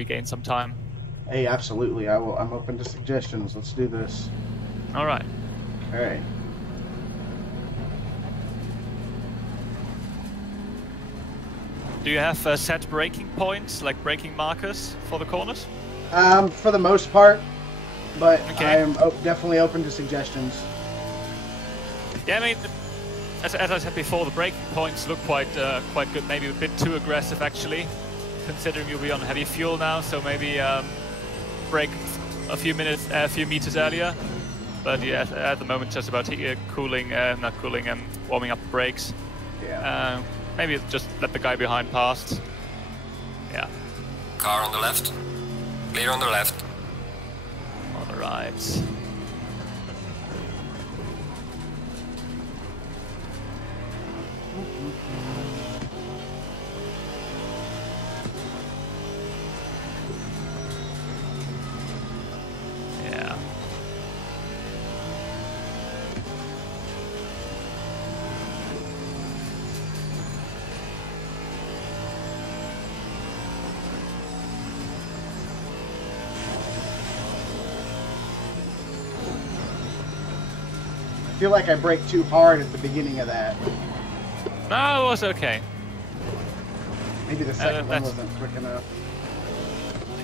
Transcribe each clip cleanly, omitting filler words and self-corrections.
regain some time. Hey, absolutely. I'm open to suggestions. Let's do this. All right. Okay. Do you have set braking points, like braking markers for the corners? For the most part, but Okay. I am definitely open to suggestions. Yeah, I mean, as I said before, the braking points look quite good. Maybe a bit too aggressive, actually, considering you'll be on heavy fuel now. So maybe brake a few meters earlier. But yeah, at the moment, just about warming up the brakes. Yeah. Maybe just let the guy behind past. Yeah. Car on the left. Clear on the left. On the right. Yeah. I feel like I braked too hard at the beginning of that. No, it was okay. Maybe the second one wasn't quick enough.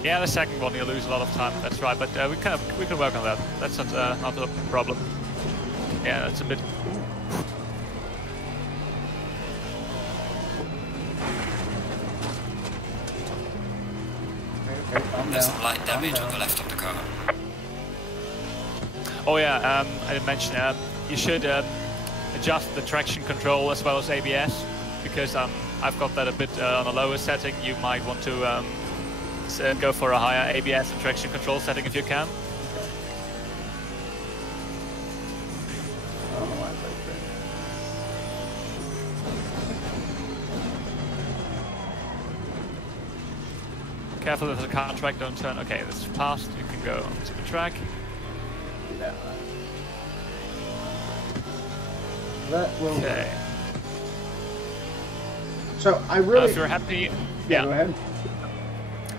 Yeah, the second one you lose a lot of time. That's right, but we can work on that. That's not a problem. Yeah, that's a bit. Okay, There's some light damage on the left of the car. Oh yeah, I didn't mention. You should adjust the traction control as well as ABS, because I've got that a bit on a lower setting. You might want to go for a higher ABS and traction control setting if you can. I don't know why I braked there. Careful that the car track don't turn. Okay, this is passed. You can go onto the track. Yeah. That will. Okay. So I really. If you're happy, Yeah, go ahead.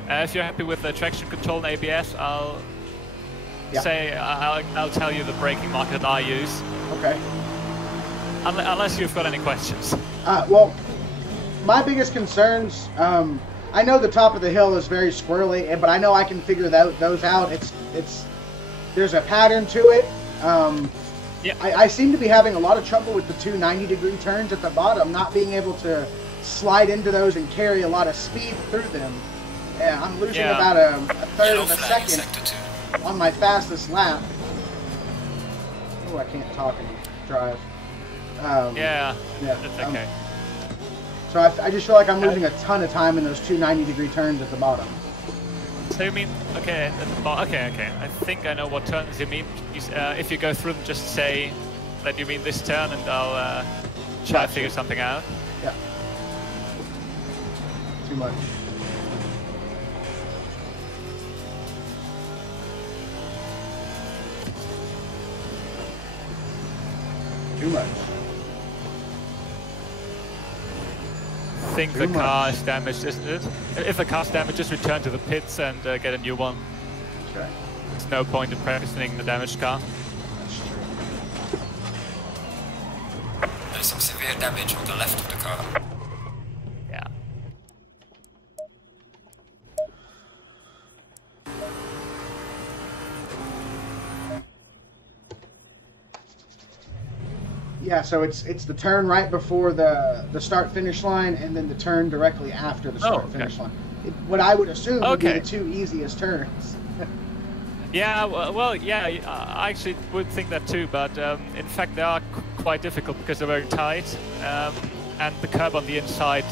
If you're happy with the traction control and ABS, I'll tell you the braking marker that I use. Okay. Unless you've got any questions. Well, my biggest concerns. I know the top of the hill is very squirrely, but I know I can figure those out. There's a pattern to it. Yeah. I seem to be having a lot of trouble with the two 90-degree turns at the bottom, not being able to slide into those and carry a lot of speed through them. Yeah, I'm losing about a third of a second on my fastest lap. Oh, I can't talk and drive. Yeah, yeah, that's okay. So I just feel like I'm losing a ton of time in those two 90-degree turns at the bottom. So you mean, okay, okay. I think I know what turns you mean. If you go through them, just say that you mean this turn, and I'll try to figure something out. Yeah. Too much. Too much. I think the car is damaged, isn't it? If the car's damaged, just return to the pits and get a new one. Okay. There's no point in practicing the damaged car. That's true. There's some severe damage on the left of the car. Yeah. Yeah, so it's the turn right before the start-finish line, and then the turn directly after the start-finish line. What I would assume would be the two easiest turns. Yeah, well, yeah, I actually would think that too, but in fact they are quite difficult because they're very tight, and the curb on the inside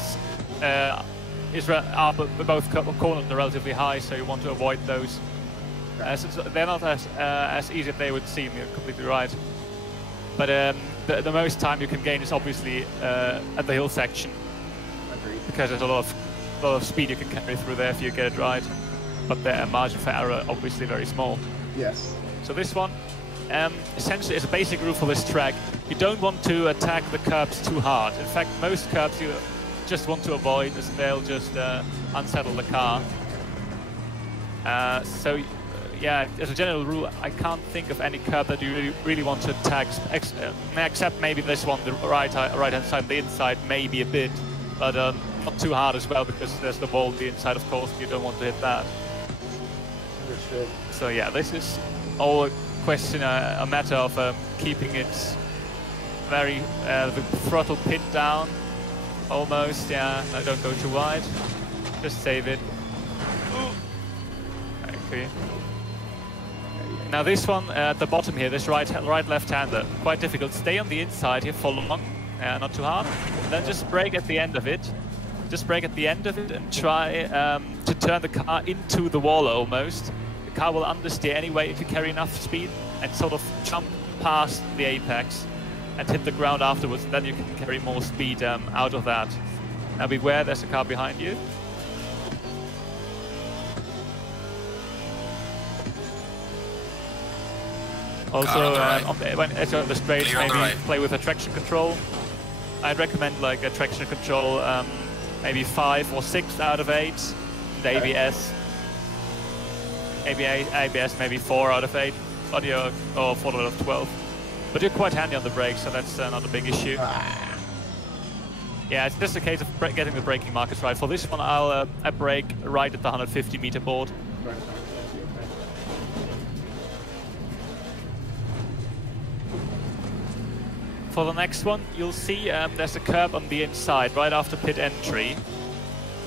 both corners are relatively high, so you want to avoid those. So they're not as easy as they would seem. You're completely right. But the most time you can gain is obviously at the hill section. Agreed. Because there's a lot of speed you can carry through there if you get it right. But the margin for error obviously very small. Yes. So this one, essentially, is a basic rule for this track. You don't want to attack the curbs too hard. In fact, most curbs you just want to avoid, as they'll just unsettle the car. So yeah, as a general rule, I can't think of any curb that you really want to attack, except maybe this one, the right-hand side, the inside, maybe a bit, but not too hard as well, because there's the wall on the inside, of course, you don't want to hit that. Understood. So yeah, this is all a question, a matter of keeping it very, the throttle pinned down, almost, yeah, no, don't go too wide, just save it. Okay. Now this one at the bottom here, this right left-hander, quite difficult. Stay on the inside here for long, not too hard. And then just brake at the end of it. Just brake at the end of it and try to turn the car into the wall almost. The car will understeer anyway if you carry enough speed and sort of jump past the apex and hit the ground afterwards. Then you can carry more speed out of that. Now beware, there's a car behind you. Also, as you're on the straight, maybe play with a traction control. I'd recommend like a traction control, maybe 5 or 6 out of 8. And ABS, ABS maybe 4 out of 8. Audio or 4 out of 12. But you're quite handy on the brakes, so that's not a big issue. Yeah, it's just a case of getting the braking markers right. For this one, I'll brake right at the 150 meter board. For the next one, you'll see there's a curb on the inside right after pit entry,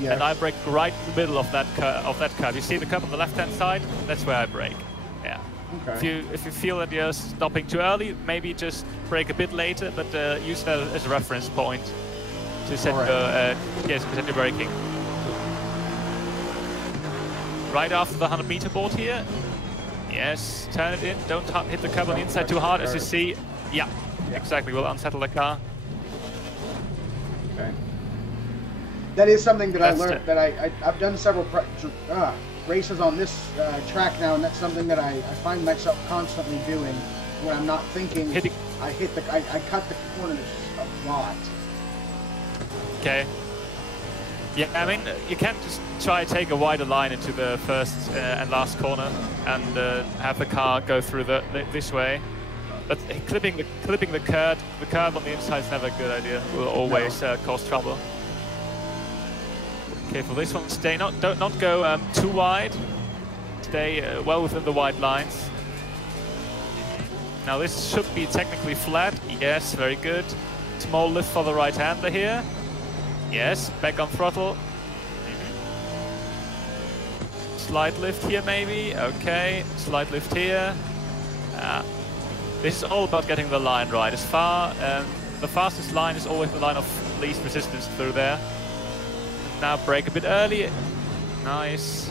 and I brake right in the middle of that curb. You see the curb on the left-hand side? That's where I brake. Yeah. Okay. If you feel that you're stopping too early, maybe just brake a bit later, but use that as a reference point to set your braking. Right after the 100 meter board here. Yes, turn it in. Don't hit the curb on the inside too hard, as you see. Yeah. Exactly, we'll unsettle the car. Okay. That is something that I learned, that I've done several races on this track now, and that's something that I find myself constantly doing when I'm not thinking. I cut the corners a lot. Okay. Yeah, I mean, you can't just try to take a wider line into the first and last corner and have the car go through this way. But clipping the curb on the inside is never a good idea. Will always cause trouble. Okay, for this one, don't go too wide. Stay well within the white lines. Now this should be technically flat. Yes, very good. Small lift for the right-hander here. Yes, back on throttle. Slight lift here maybe. Okay, slight lift here. This is all about getting the line right. As far, the fastest line is always the line of least resistance through there. And now brake a bit early. Nice.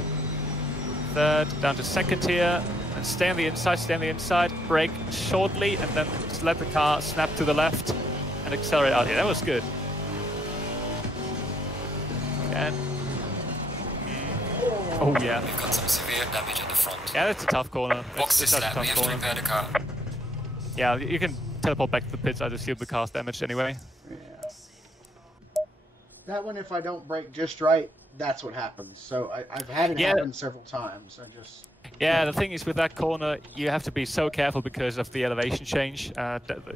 Third, down to second here. And stay on the inside, brake shortly, and then just let the car snap to the left and accelerate out here. That was good. Again. Oh yeah. We've got some severe damage at the front. Yeah, that's a tough corner. Box is flat, we have to repair the car. Yeah, you can teleport back to the pits. I assume the car's damaged anyway. Yeah. That one, if I don't brake just right, that's what happens. So I've had it happen several times. Yeah, the thing is with that corner, you have to be so careful because of the elevation change.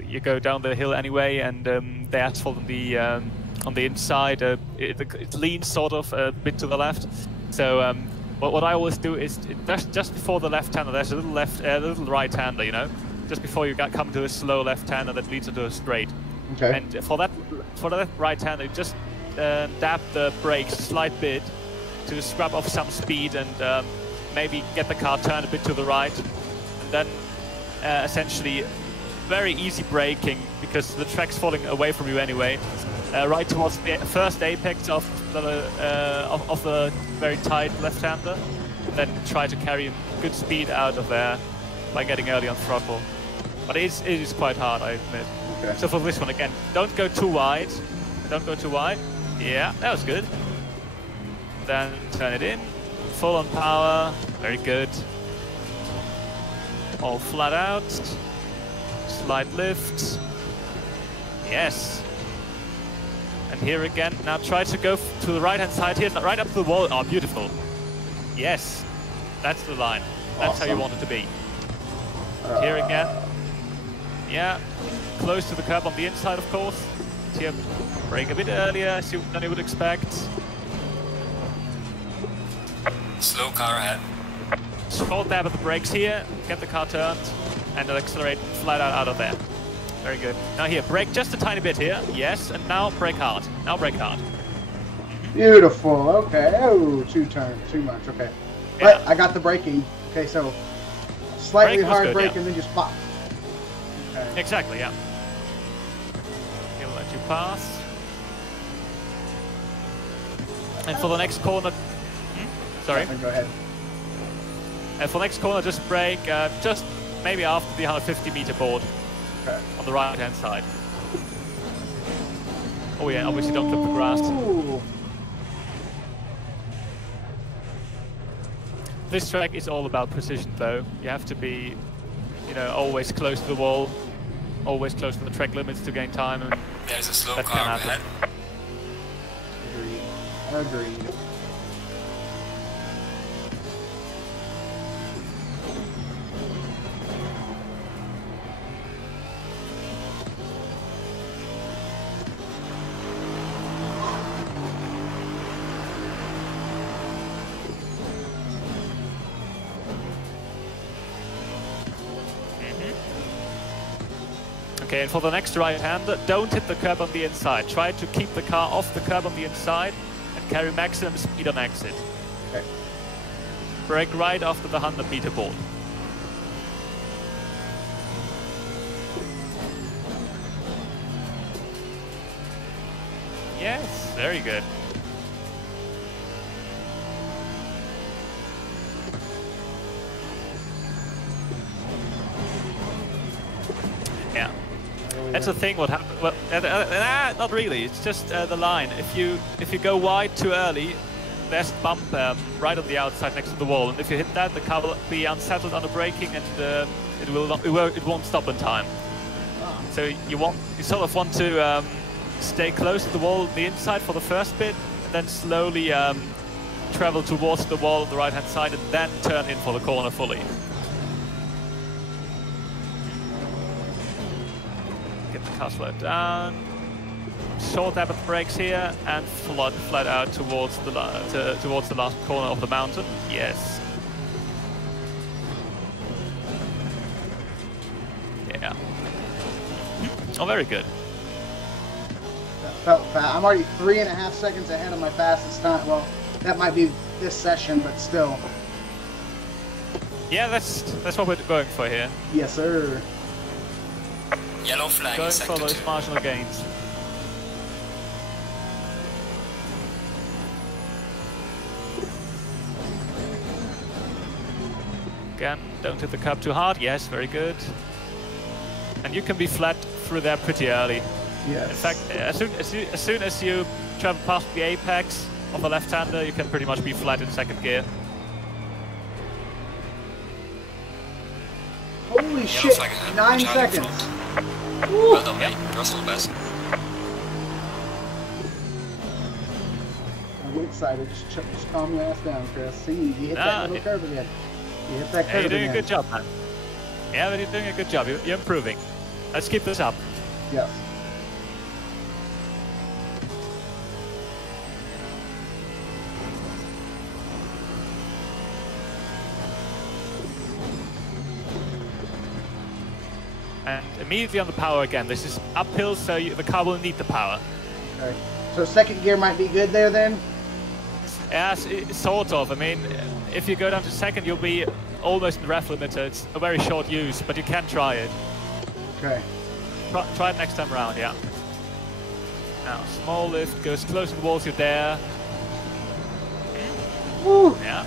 You go down the hill anyway, and the asphalt on the inside, it leans sort of a bit to the left. So what I always do is just before the left-hander, there's a little right-hander, you know. Just before you come to a slow left-hander that leads into a straight. Okay. And for that right-hander, just dab the brakes a slight bit to scrub off some speed and maybe get the car turned a bit to the right. And then essentially very easy braking because the track's falling away from you anyway. Right towards the first apex of the very tight left-hander. And then try to carry good speed out of there by getting early on throttle. But it is quite hard, I admit. Okay. So for this one again, don't go too wide. Don't go too wide. Yeah, that was good. Then turn it in. Full on power. Very good. All flat out. Slight lift. Yes. And here again. Now try to go to the right hand side here, right up to the wall. Oh, beautiful. Yes. That's the line. That's how you want it to be. Here again. Yeah, close to the curb on the inside, of course. Here, brake a bit earlier than you would expect. Slow car ahead. Short dab at the brakes here, get the car turned, and then accelerate flat out of there. Very good. Now here, brake just a tiny bit here. Yes, and now brake hard. Now brake hard. Beautiful. Okay. Oh, too much. Okay. Yeah. But I got the braking. Okay, so slightly hard good, brake yeah. and then just pop. Okay. Exactly, yeah. He'll let you pass. And for the next corner... Sorry? Go ahead. And for the next corner, just brake, just maybe after the 150 meter board. Okay. On the right hand side. Oh yeah, obviously don't clip the grass. Ooh. This track is all about precision though. You have to be, you know, always close to the wall, always close to the track limits to gain time. And There's a slow that car can happen. ahead. Agreed. Okay, and for the next right-hander, don't hit the curb on the inside. Try to keep the car off the curb on the inside and carry maximum speed on exit. Okay. Brake right after the 100 meter board. Yes, very good. Yeah. That's the thing. What happened? Well, not really. It's just the line. If you go wide too early, there's a bump right on the outside next to the wall, and if you hit that, the car will be unsettled under braking, and it won't stop in time. So you sort of want to stay close to the wall on the inside for the first bit, and then slowly travel towards the wall on the right hand side, and then turn in for the corner fully. Get the car slowed down. Short dab at the brakes here, and flat out towards the last corner of the mountain. Yes. Yeah. Oh, very good. That felt fast. I'm already 3.5 seconds ahead of my fastest time. Well, that might be this session, but still. Yeah, that's what we're going for here. Yes, sir. Yellow flag Going in for sector those 2. marginal gains. Again, don't hit the curb too hard. Yes, very good. And you can be flat through there pretty early. Yes. In fact, as soon as you travel past the apex of the left-hander, you can pretty much be flat in second gear. Holy shit! flag ahead. 9 Watch out in seconds. front. Woo. Well done, mate. You're still best. I'm excited. Just calm your ass down, Chris. See, you hit that little curve again. You hit that curve You're doing again. a good job, man. Yeah, but you're doing a good job. You're improving. Let's keep this up. Yes. And immediately on the power again. This is uphill, so the car will need the power. Okay. So second gear might be good there then? Yes, sort of. I mean, if you go down to second, you'll be almost in the ref limiter. It's a very short use, but you can try it. Okay. Try it next time around, yeah. Now, small lift, goes close to the walls, you're there. Woo! Yeah.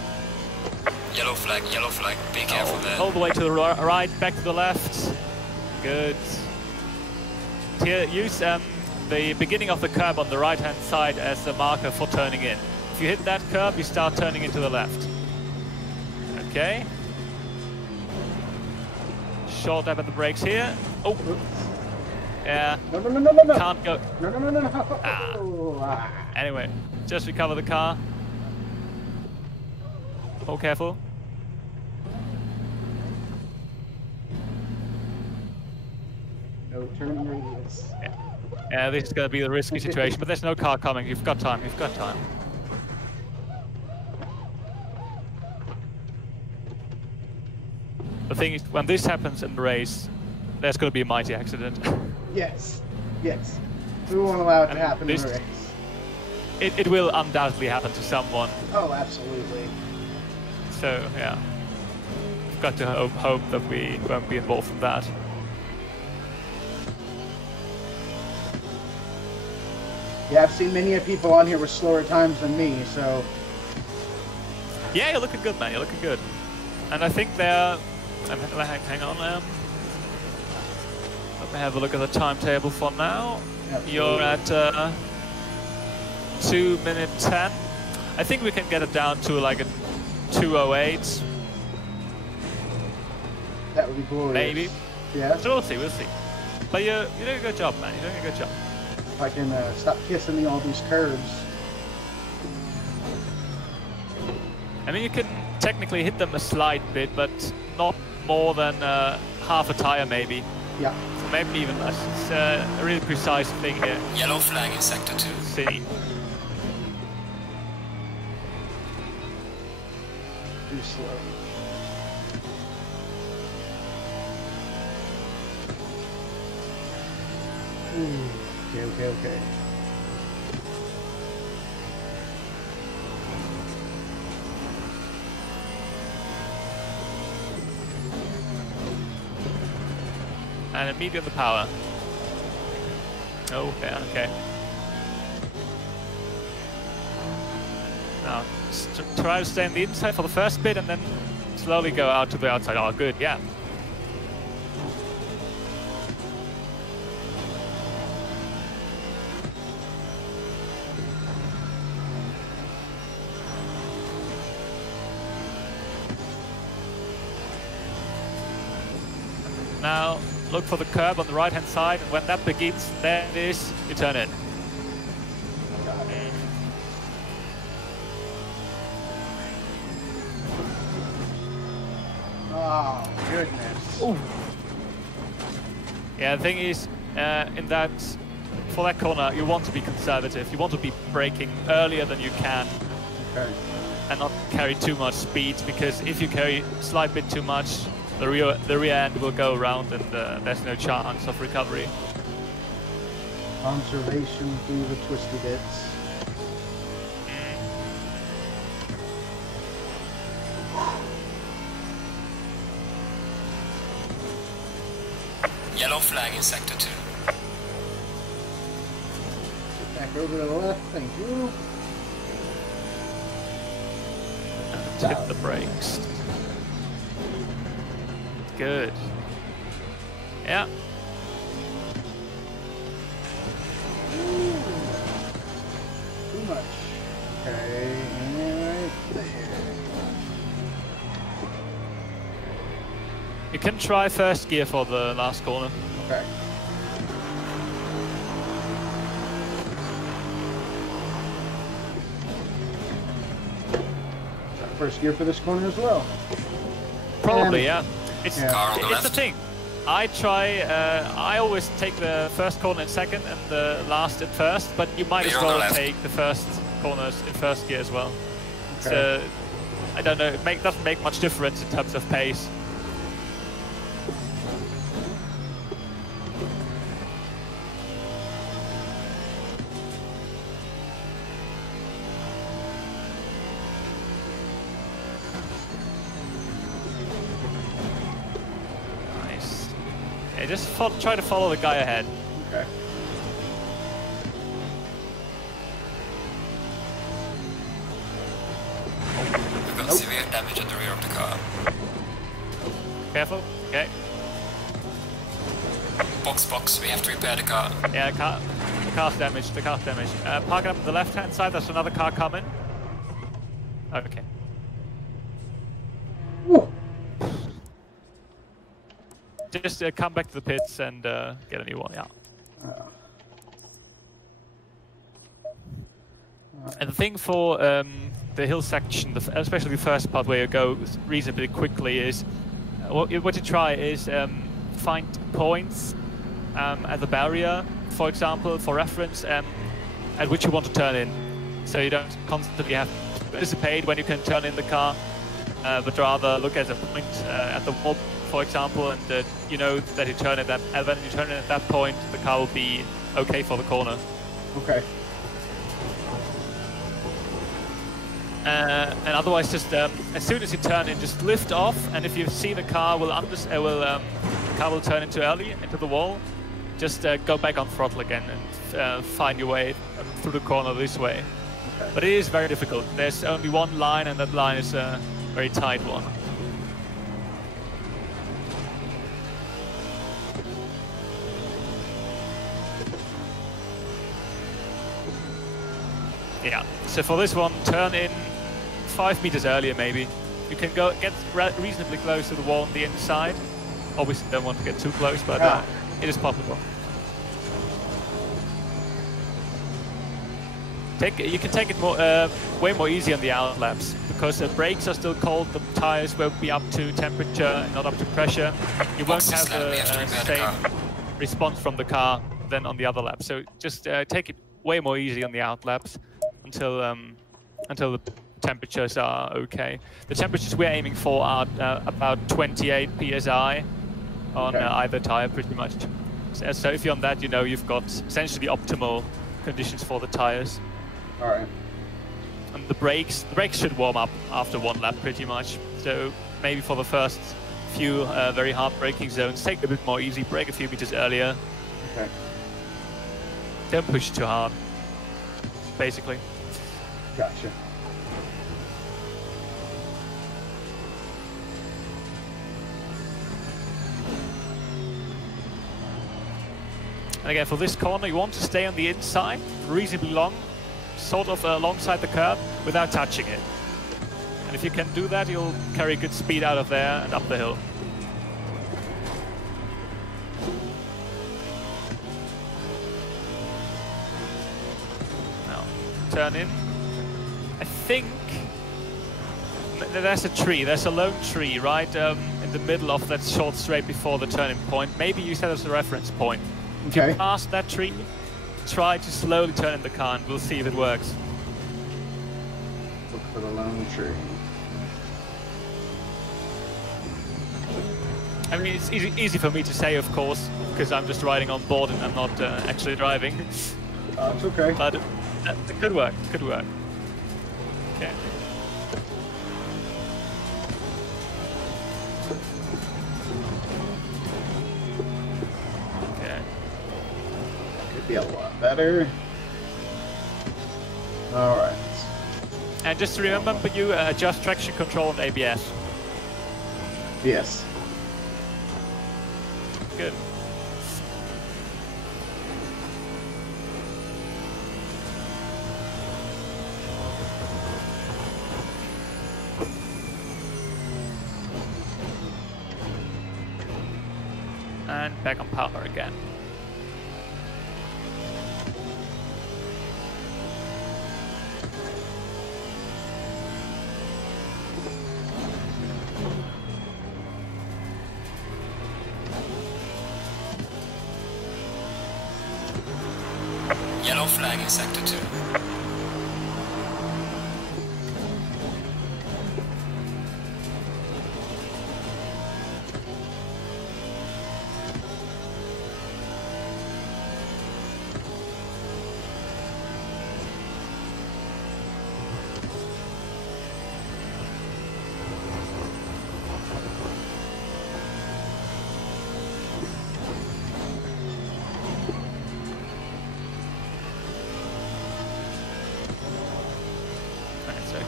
Yellow flag, be careful there. All the way to the right, back to the left. Good. Here, use the beginning of the curb on the right-hand side as a marker for turning in. If you hit that curb, you start turning into the left. Okay. Short dab at the brakes here. Oh. Yeah. No. Can't go. No. Ah. Anyway, just recover the car. Oh, careful. No turn radius. Yeah, this is going to be the risky situation, but there's no car coming. You've got time. You've got time. The thing is, when this happens in the race, there's going to be a mighty accident. Yes. Yes. We won't allow it to happen in the race. It will undoubtedly happen to someone. Oh, absolutely. So, yeah. We've got to hope that we won't be involved in that. Yeah, I've seen many of people on here with slower times than me, so... Yeah, you're looking good, man. You're looking good. And I think they're... Hang on, let me have a look at the timetable for now. Absolutely. You're at 2 minute 10. I think we can get it down to like a 2:08. That would be glorious. Maybe. Yeah. So we'll see. But you're doing a good job, man. You're doing a good job. If I can stop kissing all these curves. I mean, you can technically hit them a slight bit, but not more than half a tire, maybe. Yeah. So maybe even less. It's a really precise thing here. Yellow flag in sector 2. See. Too slow. Okay. And a medium the power. Okay. Now, try to stay on the inside for the first bit and then slowly go out to the outside. Oh, good, yeah. Now, look for the curb on the right-hand side, and when that begins, there it is, you turn in. Oh, goodness. Ooh. Yeah, the thing is, for that corner, you want to be conservative. You want to be braking earlier than you can. Okay. And not carry too much speed, because if you carry a slight bit too much, the rear end will go around and there's no chance of recovery. Conservation through the twisty bits. Yellow flag in sector 2. Back over to the left, thank you. Hit the brakes. Good. Yeah. Ooh. Too much. Okay, right there. You can try first gear for the last corner. Okay. First gear for this corner as well. Probably, yeah. It's the thing. I always take the first corner in second and the last in first, but you might as well take the first corners in first gear as well. Okay. I don't know, it doesn't make much difference in terms of pace. Just try to follow the guy ahead. Okay. We've got severe damage at the rear of the car. Careful. Okay. Box, we have to repair the car. Yeah, the car's damaged. Park it up on the left-hand side, there's another car coming. Okay. Just come back to the pits and get a new one, yeah. And the thing for the hill section, especially the first part where you go reasonably quickly, is what you try is find points at the barrier, for example, for reference, at which you want to turn in. So you don't constantly have to anticipate when you can turn in the car, but rather look at a point at the wall, for example, and you know that you turn at that. And when you turn in at that point, the car will be okay for the corner. Okay. And otherwise, just as soon as you turn in, just lift off. And if you see the car the car will turn into early into the wall, just go back on throttle again and find your way through the corner this way. Okay. But it is very difficult. There's only one line, and that line is a very tight one. Yeah. So for this one, turn in 5 meters earlier, maybe. You can get reasonably close to the wall on the inside. Obviously, don't want to get too close, but it is possible. You can take it way more easy on the out laps, because the brakes are still cold, the tires will be up to temperature and not up to pressure. You won't have the same response from the car than on the other laps. So just take it way more easy on the out laps until the temperatures are okay. The temperatures we're aiming for are about 28 psi on either tire, pretty much. So if you're on that, you know you've got essentially optimal conditions for the tires. All right. And the brakes should warm up after one lap, pretty much. So maybe for the first few very hard braking zones, take it a bit more easy, brake a few meters earlier. Okay. Don't push too hard, basically. Gotcha. And again, for this corner, you want to stay on the inside, reasonably long, sort of alongside the curb, without touching it. And if you can do that, you'll carry good speed out of there and up the hill. Now, turn in. I think there's a tree, there's a lone tree right in the middle of that short straight before the turning point. Maybe use that as a reference point. If you pass that tree, try to slowly turn in the car and we'll see if it works. Look for the lone tree. I mean, it's easy for me to say, of course, because I'm just riding on board and I'm not actually driving. It's okay. But it could work, could work. Okay. Be a lot better. All right. And just to remember, you adjust traction control and ABS. Yes. Good. And back on power again. Yellow flag in sector 2.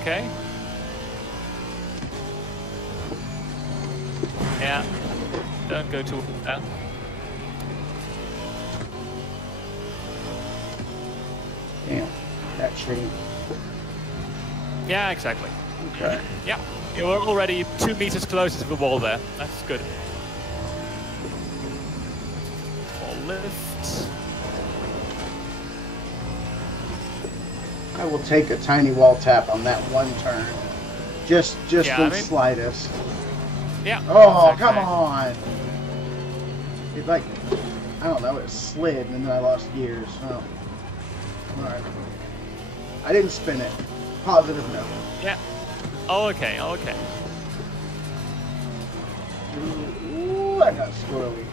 Okay. Yeah. Don't go too down. Damn. That tree. Yeah, exactly. Okay. Yeah. You're already 2 meters closer to the wall there. That's good. More lift. I will take a tiny wall tap on that one turn. Just the slightest. Yeah. Oh, exactly. come on. It's like I don't know, it slid and then I lost gears. Oh. Alright. I didn't spin it. Positive no. Yeah. Oh, okay, oh, okay. Ooh, I got squirrely.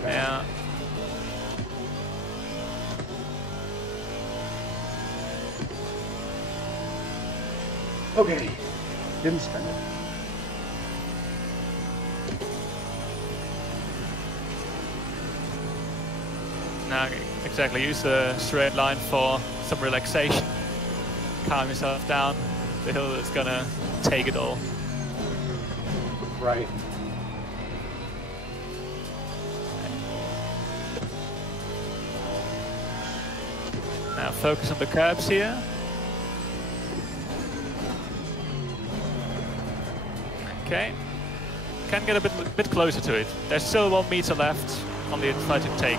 Okay. Yeah. Okay. Didn't spin it. Now, exactly. Use the straight line for some relaxation. Calm yourself down. The hill is gonna take it all. Right. Now focus on the curbs here. Okay. Can get a bit closer to it. There's still 1 meter left on the inside to take.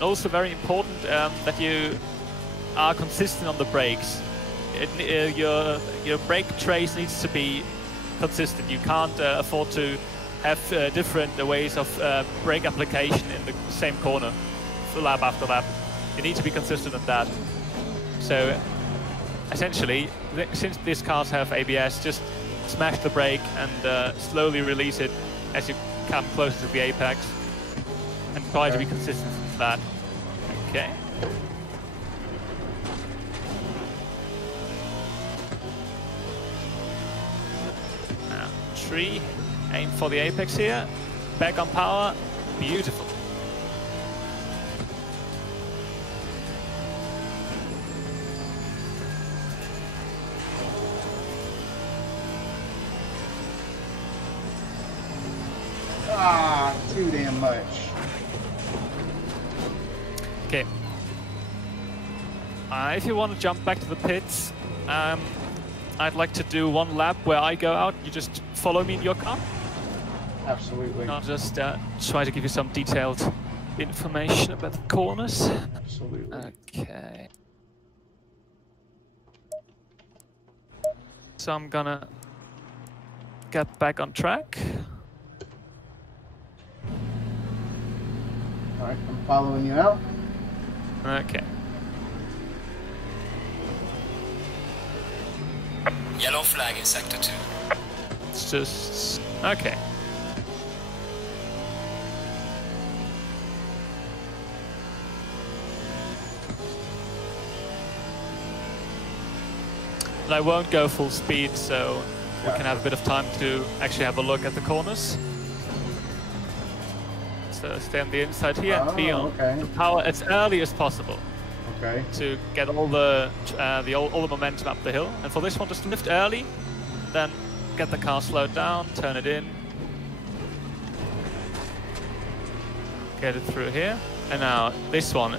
Also very important that you are consistent on the brakes. Your brake trace needs to be consistent. You can't afford to have different ways of brake application in the same corner, lap after lap. You need to be consistent at that. So essentially, since these cars have ABS, just smash the brake and slowly release it as you come closer to the apex, and try to be consistent with that. Okay. Now, tree, aim for the apex here. Back on power, beautiful. Ah, too damn much. Okay. If you want to jump back to the pits, I'd like to do 1 lap where I go out. You just follow me in your car. Absolutely. I'll just try to give you some detailed information about the corners. Absolutely. Okay. So I'm gonna get back on track. Alright, I'm following you out. Okay. Yellow flag in sector 2. It's just... okay. And I won't go full speed, so we can have a bit of time to actually have a look at the corners. So stay on the inside here and be on the power as early as possible. Okay. To get all the all the momentum up the hill. And for this one, just lift early, then get the car slowed down, turn it in, get it through here. And now this one,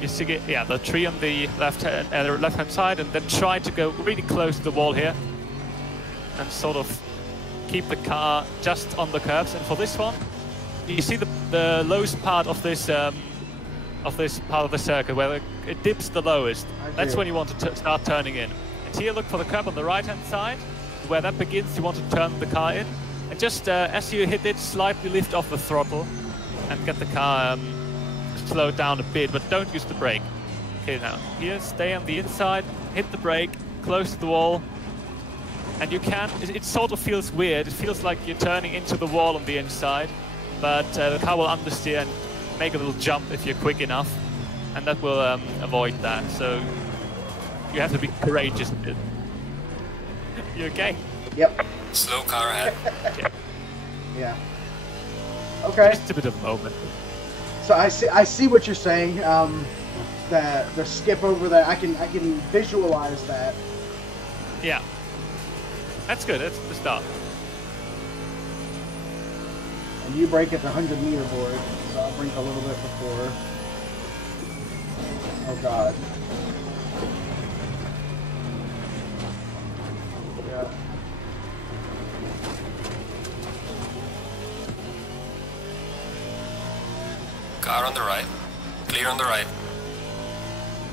you see, the tree on the left-hand side, and then try to go really close to the wall here, and sort of keep the car just on the curves. And for this one, you see the lowest part of this part of the circuit where it dips the lowest. That's when you want to start turning in. And here, look for the curb on the right-hand side, where that begins. You want to turn the car in, and just as you hit it, slightly lift off the throttle and get the car slowed down a bit, but don't use the brake. Okay, now here, stay on the inside, hit the brake, close to the wall, and you can. It sort of feels weird. It feels like you're turning into the wall on the inside, but the car will understeer and make a little jump if you're quick enough, and that will avoid that. So you have to be courageous. You okay? Yep. Slow car ahead. Okay. Yeah. Okay. Just a bit of a moment. So I see what you're saying. The skip over that, I can visualize that. Yeah. That's good. That's the start. And you break at the 100-meter board, so I'll brake a little bit before. Oh God. Yeah. Car on the right. Clear on the right.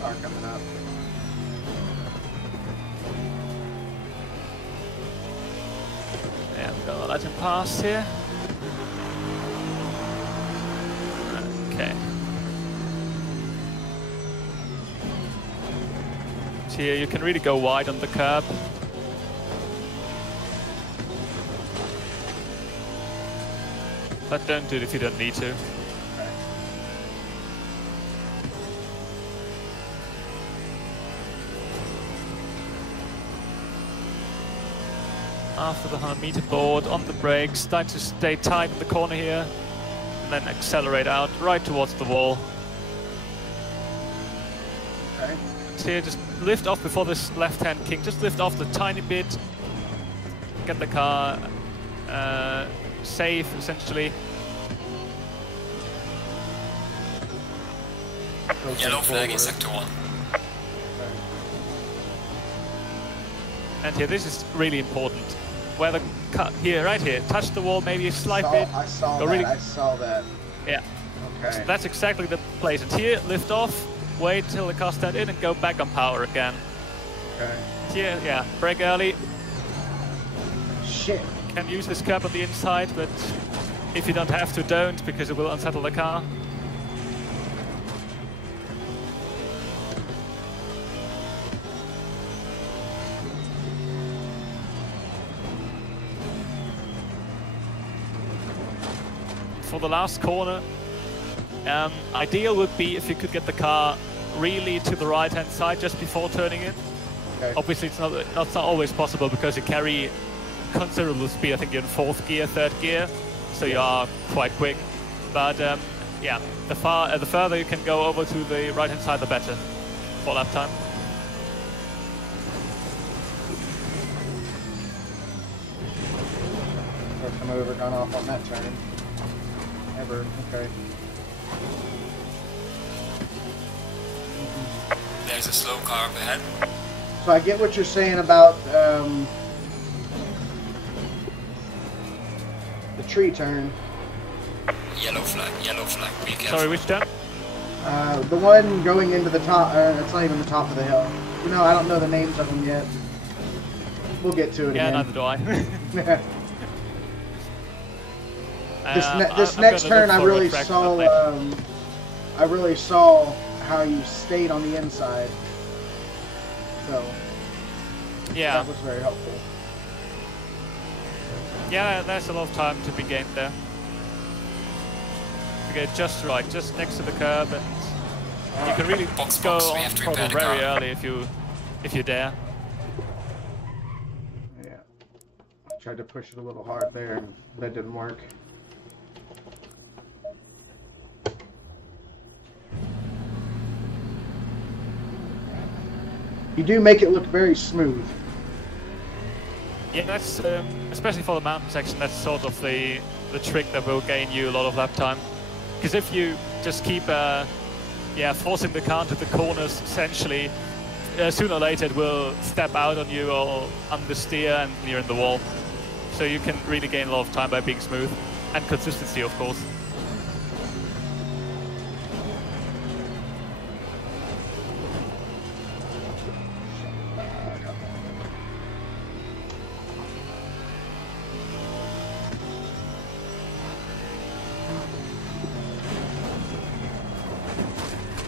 Car coming up. Yeah, I'm gonna let him pass here. Okay. So here you can really go wide on the curb. But don't do it if you don't need to. After the 100-meter board, on the brakes, start to stay tight in the corner here, and then accelerate out right towards the wall. Okay. So here, just lift off before this left-hand king. Just lift off the tiny bit. Get the car safe, essentially. Yellow flag in sector 1. And here, this is really important. Where the cut here, right here, touch the wall, maybe a slight bit. I saw that. Really, I saw that. Yeah. Okay. So that's exactly the place. And here, lift off, wait till the car stands in, and go back on power again. Okay. Here, yeah, brake early. Shit. Can use this curb on the inside, but if you don't have to, don't, because it will unsettle the car. For the last corner, ideal would be if you could get the car really to the right-hand side just before turning in. Okay. Obviously, it's not always possible because you carry considerable speed. I think you're in 4th gear, 3rd gear, so you are quite quick. But yeah, the further you can go over to the right-hand side, the better for lap time. First time I've ever gone off on that turn. Ever. Okay. There's a slow car up ahead. So I get what you're saying about the tree turn. Yellow flag, be careful. Sorry, which turn? The one going into the top, it's not even the top of the hill. You know, I don't know the names of them yet. We'll get to it yeah, again. neither do I. This next turn, I really saw how you stayed on the inside. So yeah, that was very helpful. Yeah, there's a lot of time to be gained there. To get just right, just next to the curb, and you can really go on throttle very early if you dare. Yeah, tried to push it a little hard there, and that didn't work. You do make it look very smooth. Yeah, that's especially for the mountain section. That's sort of the trick that will gain you a lot of lap time. Because if you just keep forcing the car into the corners, essentially, sooner or later it will step out on you or understeer, and you're in the wall. So you can really gain a lot of time by being smooth and consistency, of course.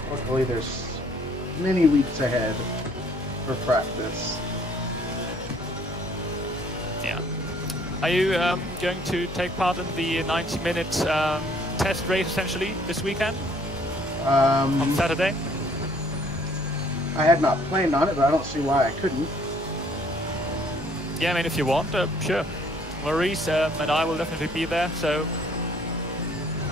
Luckily, there's many weeks ahead for practice. Yeah. Are you going to take part in the 90-minute test race, essentially, this weekend? On Saturday? I had not planned on it, but I don't see why I couldn't. Yeah, I mean, if you want, sure. Maurice and I will definitely be there, so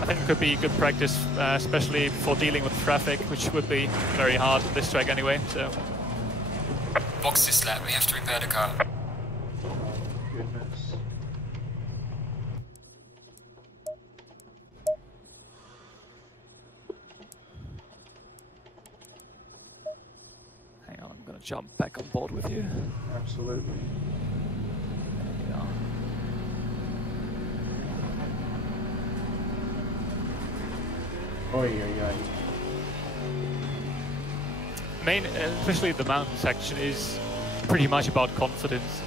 I think it could be good practice, especially for dealing with traffic, which would be very hard on this track anyway. So. Box this lap, we have to repair the car. Goodness. Hang on, I'm going to jump back on board with you. Absolutely. There we are. Oy, oy, oy. Especially the mountain section, is pretty much about confidence.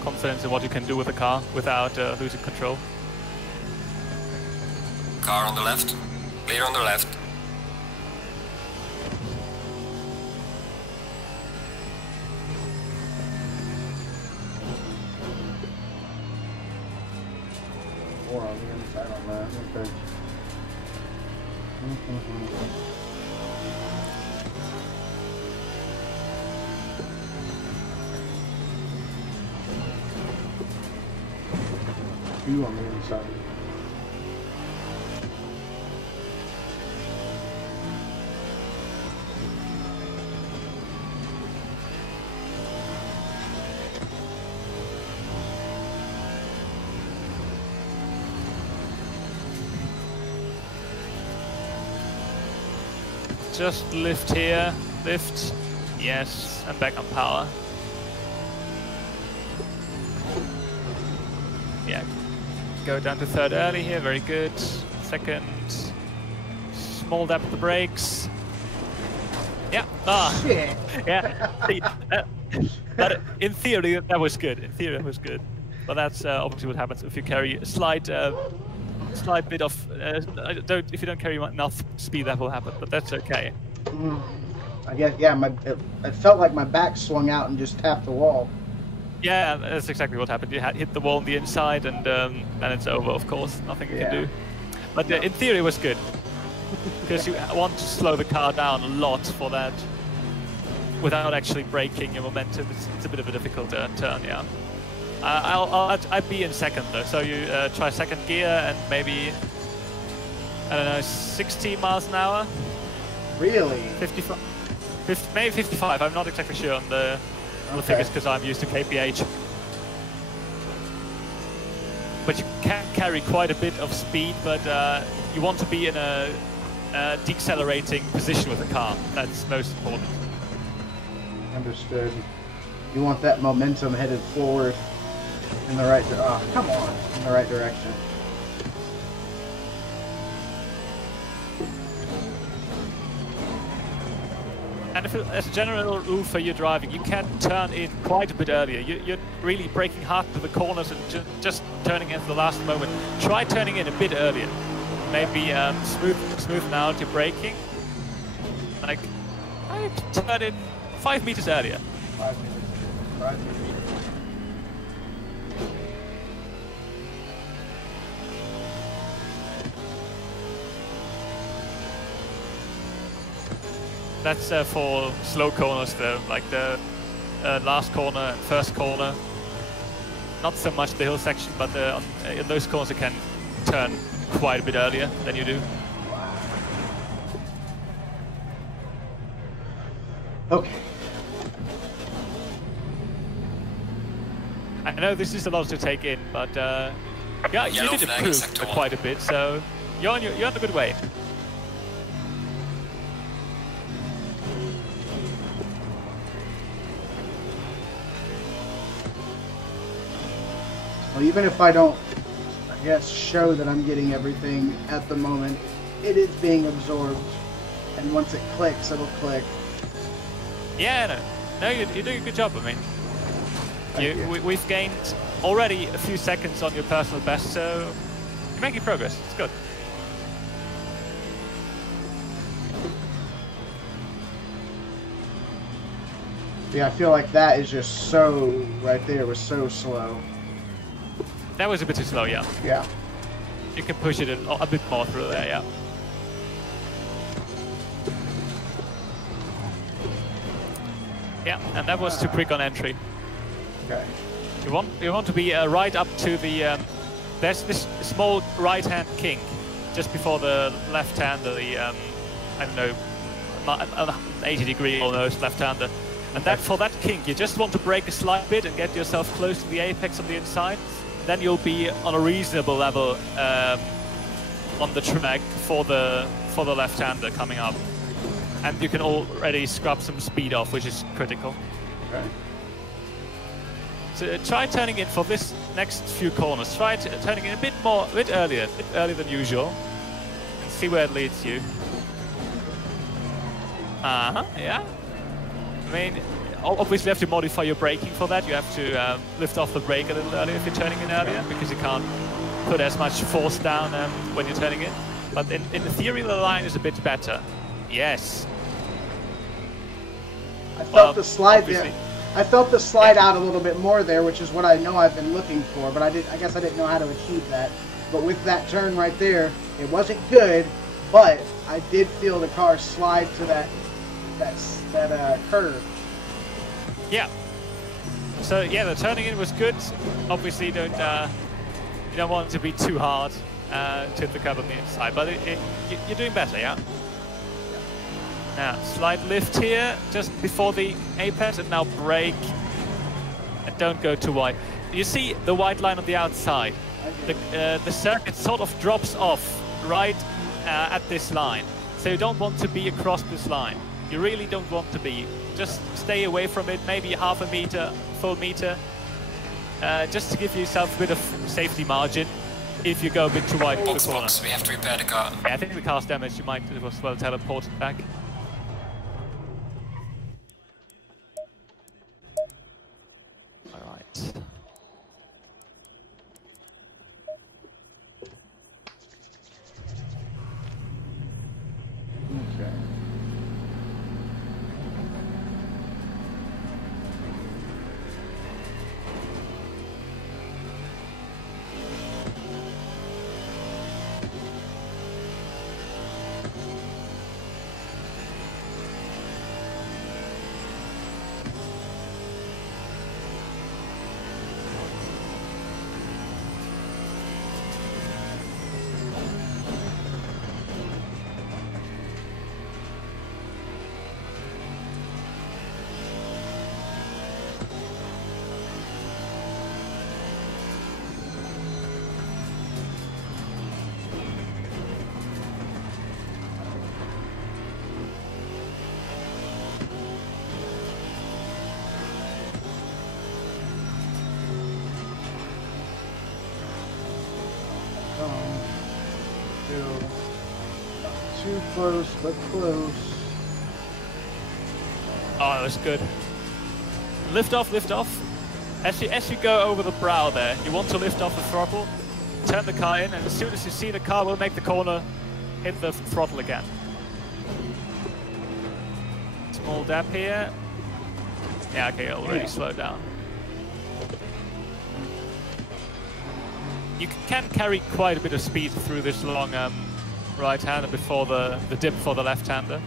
confidence in what you can do with the car without losing control. Car on the left. Clear on the left. Or on the inside on that. Okay. Two on the inside. Just lift here, lift, yes, and back on power. Yeah, go down to third early here, very good. Second, small dab of the brakes. Yeah, Shit. yeah. But in theory, that was good. In theory, that was good. But that's obviously what happens if you carry a slight bit of if you don't carry enough speed, that will happen, but that's okay. I guess, yeah, it felt like my back swung out and just tapped the wall. Yeah, that's exactly what happened. You hit the wall on the inside, and then it's over, of course. Nothing you can do. But in theory, it was good. Because you want to slow the car down a lot for that without actually breaking your momentum. It's a bit of a difficult turn, yeah. I'd be in second though, so you try second gear and maybe, I don't know, 60 miles an hour? Really? 55, maybe 55, I'm not exactly sure on the figures because I'm used to KPH. But you can carry quite a bit of speed, but you want to be in a decelerating position with the car. That's most important. Understood. You want that momentum headed forward. In the right, come on, in the right direction. And if as a general rule for your driving, you can turn in quite a bit earlier. You're really braking hard to the corners and just turning in at the last moment. Try turning in a bit earlier. Maybe smoothen out your braking. Like, I turn in 5 meters earlier. 5 meters. 5 meters. That's for slow corners though, like the last corner and first corner. Not so much the hill section, but in those corners you can turn quite a bit earlier than you do. Okay. I know this is a lot to take in, but yeah, you did improve quite a bit, so you're on a good way. Well, even if I don't, I guess, show that I'm getting everything at the moment, it is being absorbed. And once it clicks, it'll click. Yeah, no, you're doing a good job. I mean, we've gained already a few seconds on your personal best, so you're making progress. It's good. Yeah, I feel like that is just so, right there, was so slow. That was a bit too slow, yeah. Yeah. You can push it a bit more through there, yeah. Yeah, and that was too quick on entry. Okay. You want to be right up to the there's this small right-hand kink just before the left-hander, the I don't know, 80-degree almost left-hander, and that for that kink you just want to brake a slight bit and get yourself close to the apex on the inside. Then you'll be on a reasonable level on the track for the left-hander coming up, and you can already scrub some speed off, which is critical. Okay. So try turning in for this next few corners. Try turning in a bit earlier than usual, and see where it leads you. Yeah. I mean, obviously you have to modify your braking for that. You have to lift off the brake a little earlier if you're turning in earlier, because you can't put as much force down when you're turning in. But in theory, the line is a bit better. Yes. I felt the slide there. I felt the slide out a little bit more there, which is what I know I've been looking for, but I guess I didn't know how to achieve that. But with that turn right there, it wasn't good, but I did feel the car slide to that curve. Yeah. So yeah, the turning in was good. Obviously, you don't want it to be too hard to hit the curb on the inside, but you're doing better, yeah. Now, slight lift here, just before the apex, and now brake. And don't go too wide. You see the white line on the outside. The circuit sort of drops off right at this line. So you don't want to be across this line. You really don't want to be. Just stay away from it, maybe half a meter, full meter. Just to give yourself a bit of safety margin if you go a bit too wide for the corner. Box, we have to repair the car. Yeah, I think the car's damaged. You might as well teleport it back. Alright. Okay. Too close, but close. Oh, that was good. Lift off, lift off. As you go over the brow there, you want to lift off the throttle, turn the car in, and as soon as you see the car will make the corner, hit the throttle again. Small dab here. Yeah, okay, already slowed down. You can carry quite a bit of speed through this long right-hander before the dip for the left-hander.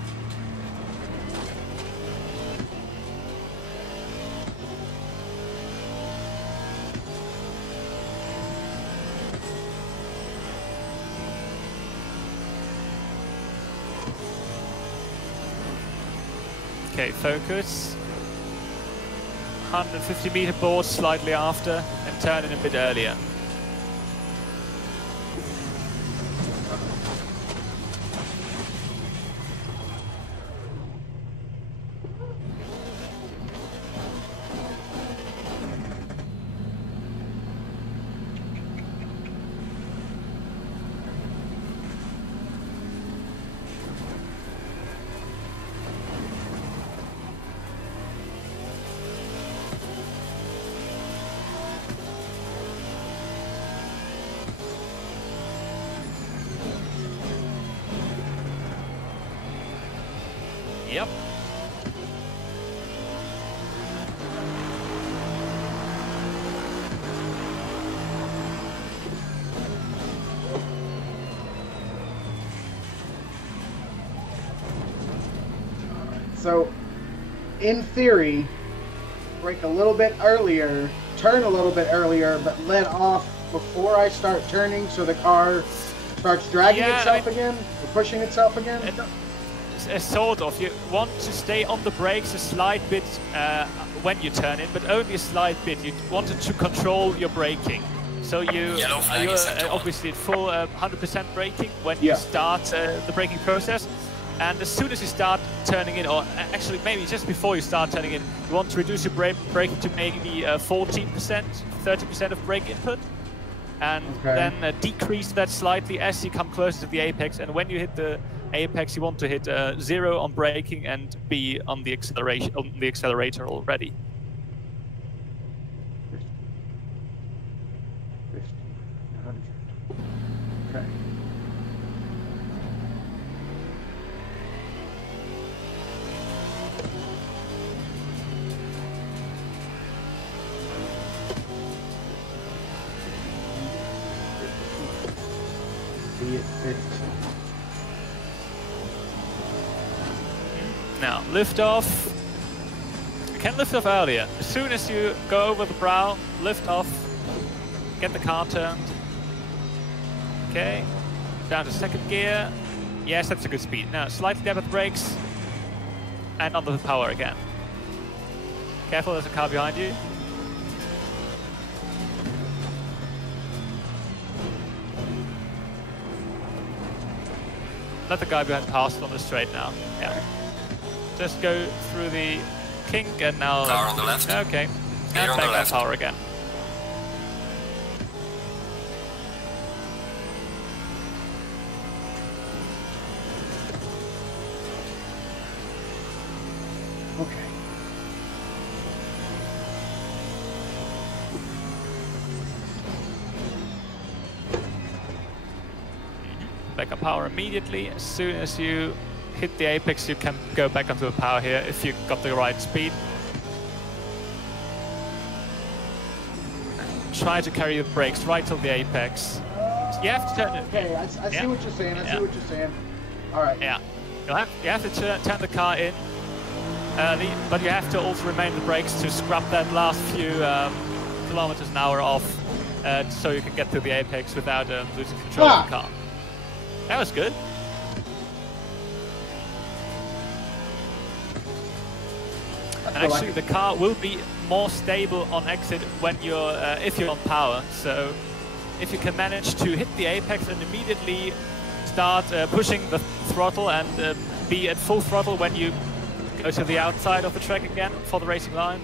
Okay, focus. 150 meter board slightly after and turn in a bit earlier. Yep. So, in theory, brake a little bit earlier, turn a little bit earlier, but let off before I start turning so the car starts dragging itself again, or pushing itself again? Sort of. You want to stay on the brakes a slight bit when you turn in, but only a slight bit. You wanted to control your braking. So you're obviously at full 100% braking when you start the braking process. And as soon as you start turning in, or actually maybe just before you start turning in, you want to reduce your braking to maybe 14%, 30% of brake input. And then decrease that slightly as you come closer to the apex. And when you hit the apex, you want to hit 0 on braking and B on the acceleration on the accelerator already. 50, 100. Okay. Now, lift off. You can lift off earlier. As soon as you go over the brow, lift off, get the car turned. Okay, down to second gear. Yes, that's a good speed. Now, slightly dab at the brakes, and under the power again. Careful, there's a car behind you. Let the guy behind pass on the straight now. Yeah. Just go through the kink and now... Car on the left. Okay. Clear And on the back on left. power again. Okay. Back on power immediately. As soon as you hit the apex, you can go back onto the power here if you got the right speed. Try to carry the brakes right till the apex. You have to turn it. Okay, I see what you're saying. I see what you're saying. All right. Yeah. You have to turn the car in early, but you have to also remain the brakes to scrap that last few kilometers an hour off so you can get to the apex without losing control of the car. That was good. And actually, the car will be more stable on exit when you're if you're on power. So if you can manage to hit the apex and immediately start pushing the throttle and be at full throttle when you go to the outside of the track again for the racing line,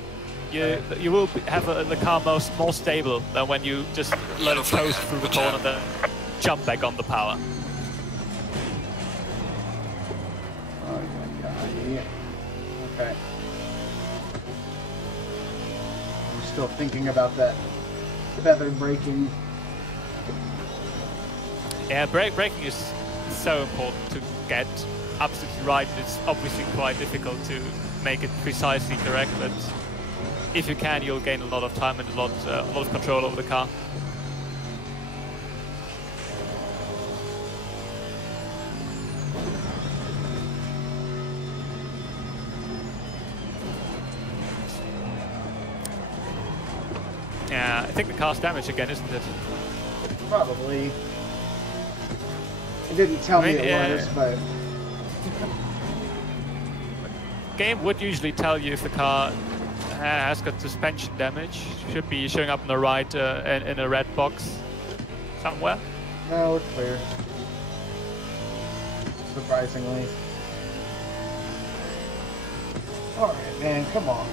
you will have the car more stable than when you just let it coast through the corner and then jump back on the power. Oh my god, yeah. Okay. I'm still thinking about that feather braking. Yeah, braking is so important to get absolutely right. It's obviously quite difficult to make it precisely correct, but if you can, you'll gain a lot of time and a lot of control over the car. Yeah, I think the car's damaged again, isn't it? Probably. It didn't tell me it was, but... Game would usually tell you if the car has got suspension damage. Should be showing up on the right in a red box somewhere. No, it's clear. Surprisingly. Alright, man, come on.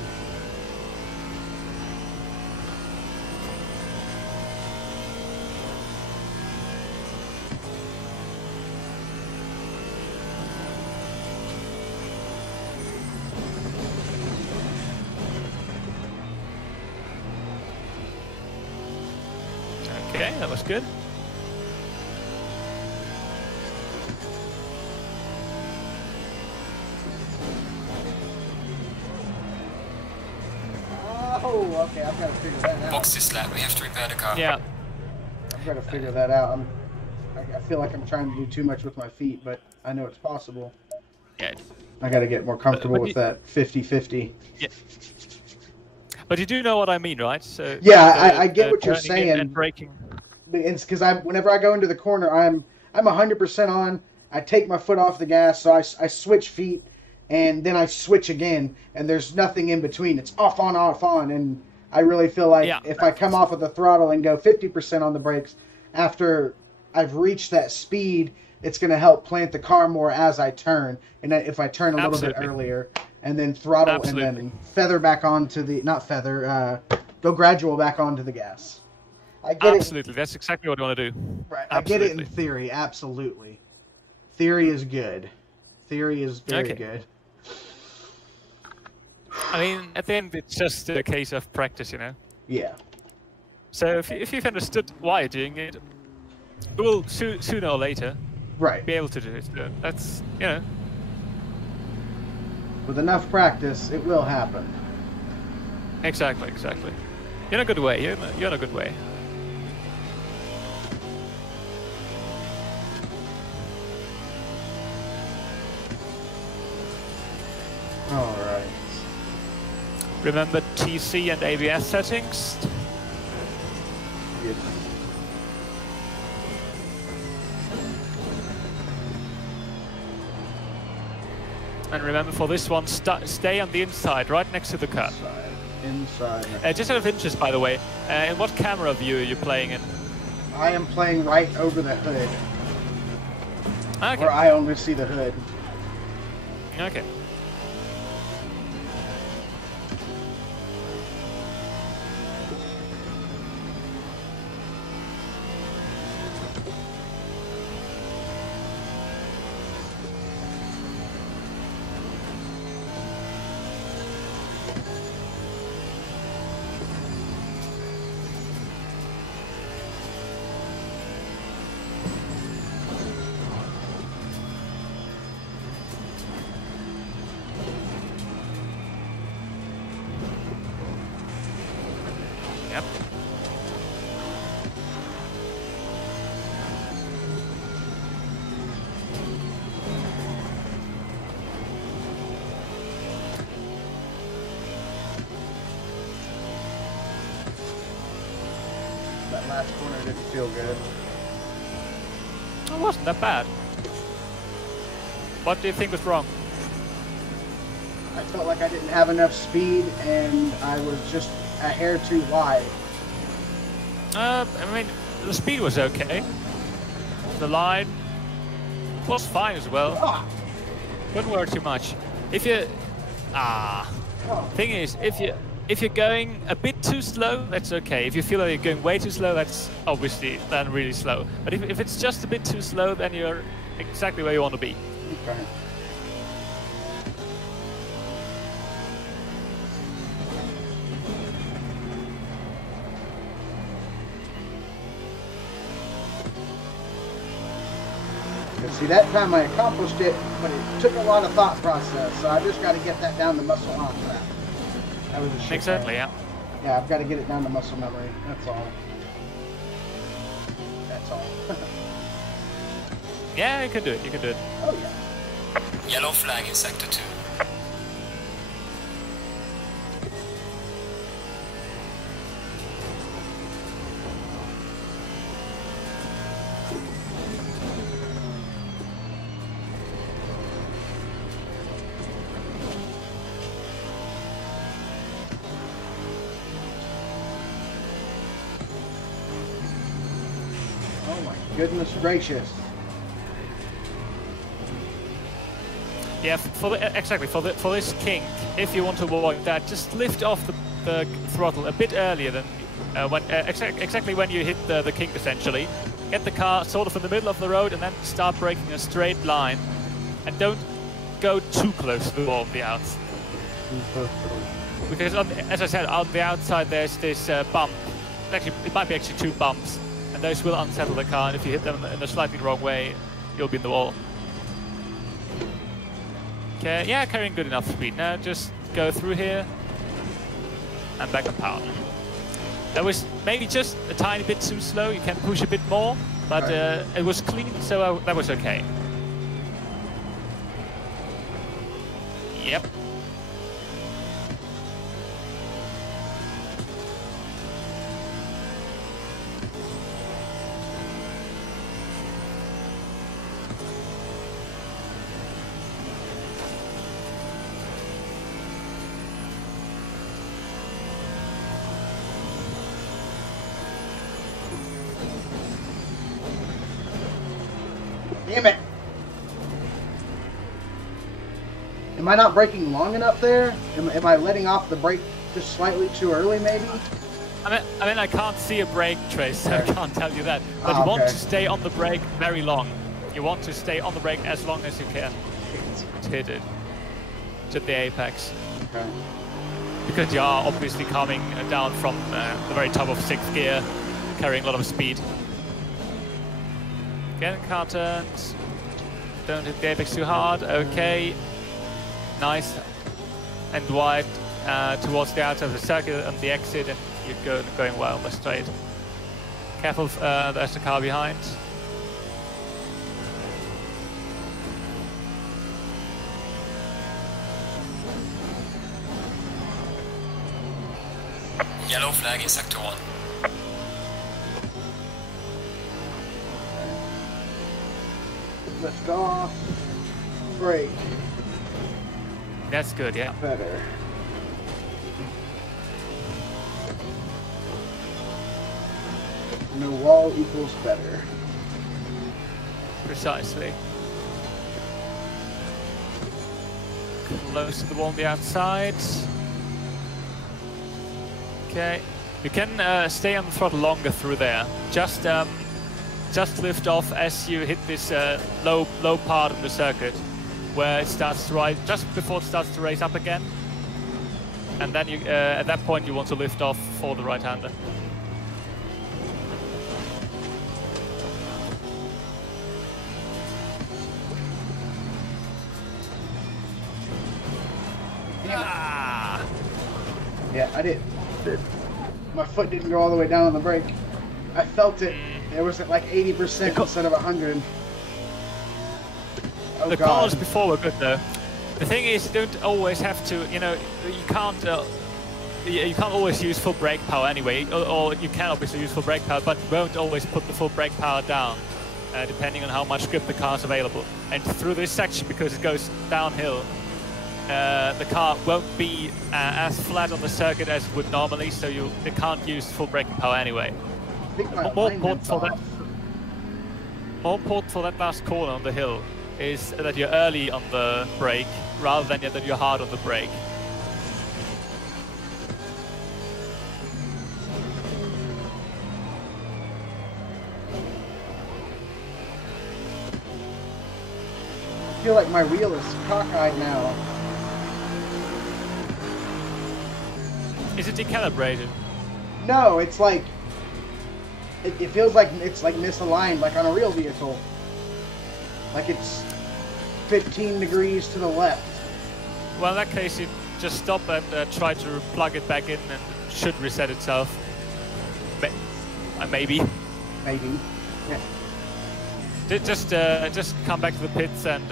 Okay, that was good. Oh, okay, I've got to figure that out. Box is flat, we have to repair the car. Yeah. I've got to figure that out. I feel like I'm trying to do too much with my feet, but I know it's possible. Yeah. I got to get more comfortable with that 50-50. Yeah. But you do know what I mean, right? So yeah, I get what you're saying. And braking. It's because whenever I go into the corner, I'm 100% on. I take my foot off the gas, so I switch feet, and then I switch again, and there's nothing in between. It's off on, and I really feel like if I come off of the throttle and go 50% on the brakes after I've reached that speed, it's going to help plant the car more as I turn. And if I turn a little bit earlier, and then throttle and then feather back onto the go gradual back onto the gas. I get Absolutely, that's exactly what I want to do. Right, I get it in theory, absolutely. Theory is good. Theory is very good. I mean, at the end, it's just a case of practice, you know? Yeah. So if you've understood why you're doing it, you will sooner or later be able to do it. So that's, you know. With enough practice, it will happen. Exactly. You're in a good way. You're in a good way. All right. Remember TC and ABS settings. Yes. And remember for this one, stay on the inside, right next to the cut. Inside. Just out of interest, by the way, in what camera view are you playing in? I am playing right over the hood. Okay. Where I only see the hood. Okay. Yep. That last corner didn't feel good. It wasn't that bad. What do you think was wrong? I felt like I didn't have enough speed and I was just a hair too wide. I mean, the speed was okay. The line was fine as well. Ah. Wouldn't worry too much. If you thing is, if you're going a bit too slow, that's okay. If you feel like you're going way too slow, that's obviously then really slow. But if it's just a bit too slow, then you're exactly where you want to be. Okay. See, that time I accomplished it, but it took a lot of thought process, so I just got to get that down to muscle memory. That was a shit. Exactly, yeah. Yeah, I've got to get it down to muscle memory. That's all. That's all. Yeah, you can do it. You can do it. Oh yeah. Yellow flag in sector 2. Oh my goodness gracious. Yeah, exactly for this kink. If you want to avoid that, just lift off the throttle a bit earlier than exactly when you hit the kink. Essentially, get the car sort of in the middle of the road and then start braking a straight line, and don't go too close to the wall on the outs. Because as I said, on the outside there's this bump. Actually, it might be actually 2 bumps, and those will unsettle the car. And if you hit them in a slightly wrong way, you'll be in the wall. Okay, yeah, carrying good enough speed. Now just go through here and back up power. That was maybe just a tiny bit too slow. You can push a bit more, but it was clean, so that was okay. Yep. Damn it! Am I not braking long enough there? Am I letting off the brake just slightly too early, maybe? I mean, I can't see a brake trace, so I can't tell you that. But you want to stay on the brake very long. you want to stay on the brake as long as you can to hit it, to the apex. Okay. Because you are obviously coming down from the very top of 6th gear, carrying a lot of speed. Again, car turns. Don't hit the apex too hard. Okay. Nice. And wide towards the outside of the circuit and the exit, and you're going well on the straight. Careful, there's the car behind. Yellow flag in sector 1. Lift off. Brake. That's good, yeah. Better. No wall equals better. Precisely. Close to the wall on the outside. Okay. You can stay on the throttle longer through there. Just lift off as you hit this low part of the circuit, where it starts to rise, just before it starts to raise up again. And then you, at that point, you want to lift off for the right-hander. Yeah, I did. My foot didn't go all the way down on the brake. I felt it. It was at like 80% instead of 100. Oh, the God. cars before were good though. The thing is, you don't always have to. You know, you can't always use full brake power anyway. Or you can obviously use full brake power, but you won't always put the full brake power down, depending on how much grip the car is available. And through this section, because it goes downhill, the car won't be as flat on the circuit as it would normally, so you can't use full braking power anyway. More important for that last corner on the hill is that you're early on the brake rather than that you're hard on the brake. I feel like my wheel is cockeyed now. Is it decalibrated? No, it's like it feels like it's like misaligned, like on a real vehicle. Like it's 15 degrees to the left. Well, in that case, you just stop and try to plug it back in, and it should reset itself. Maybe. Maybe. Yeah. Just come back to the pits and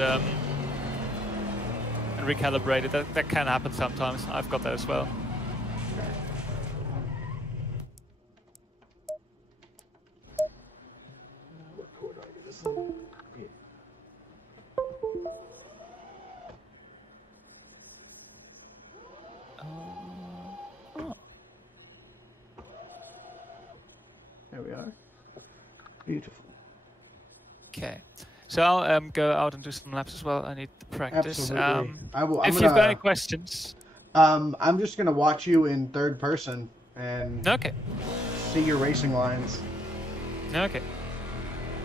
recalibrate it. That can happen sometimes. I've got that as well. What chord do I do this one? Yeah. Oh. There we are. Beautiful. Okay, so I'll go out and do some laps as well. I need to practice. Absolutely. If you've got any questions, I'm just gonna watch you in third person and see your racing lines. Okay.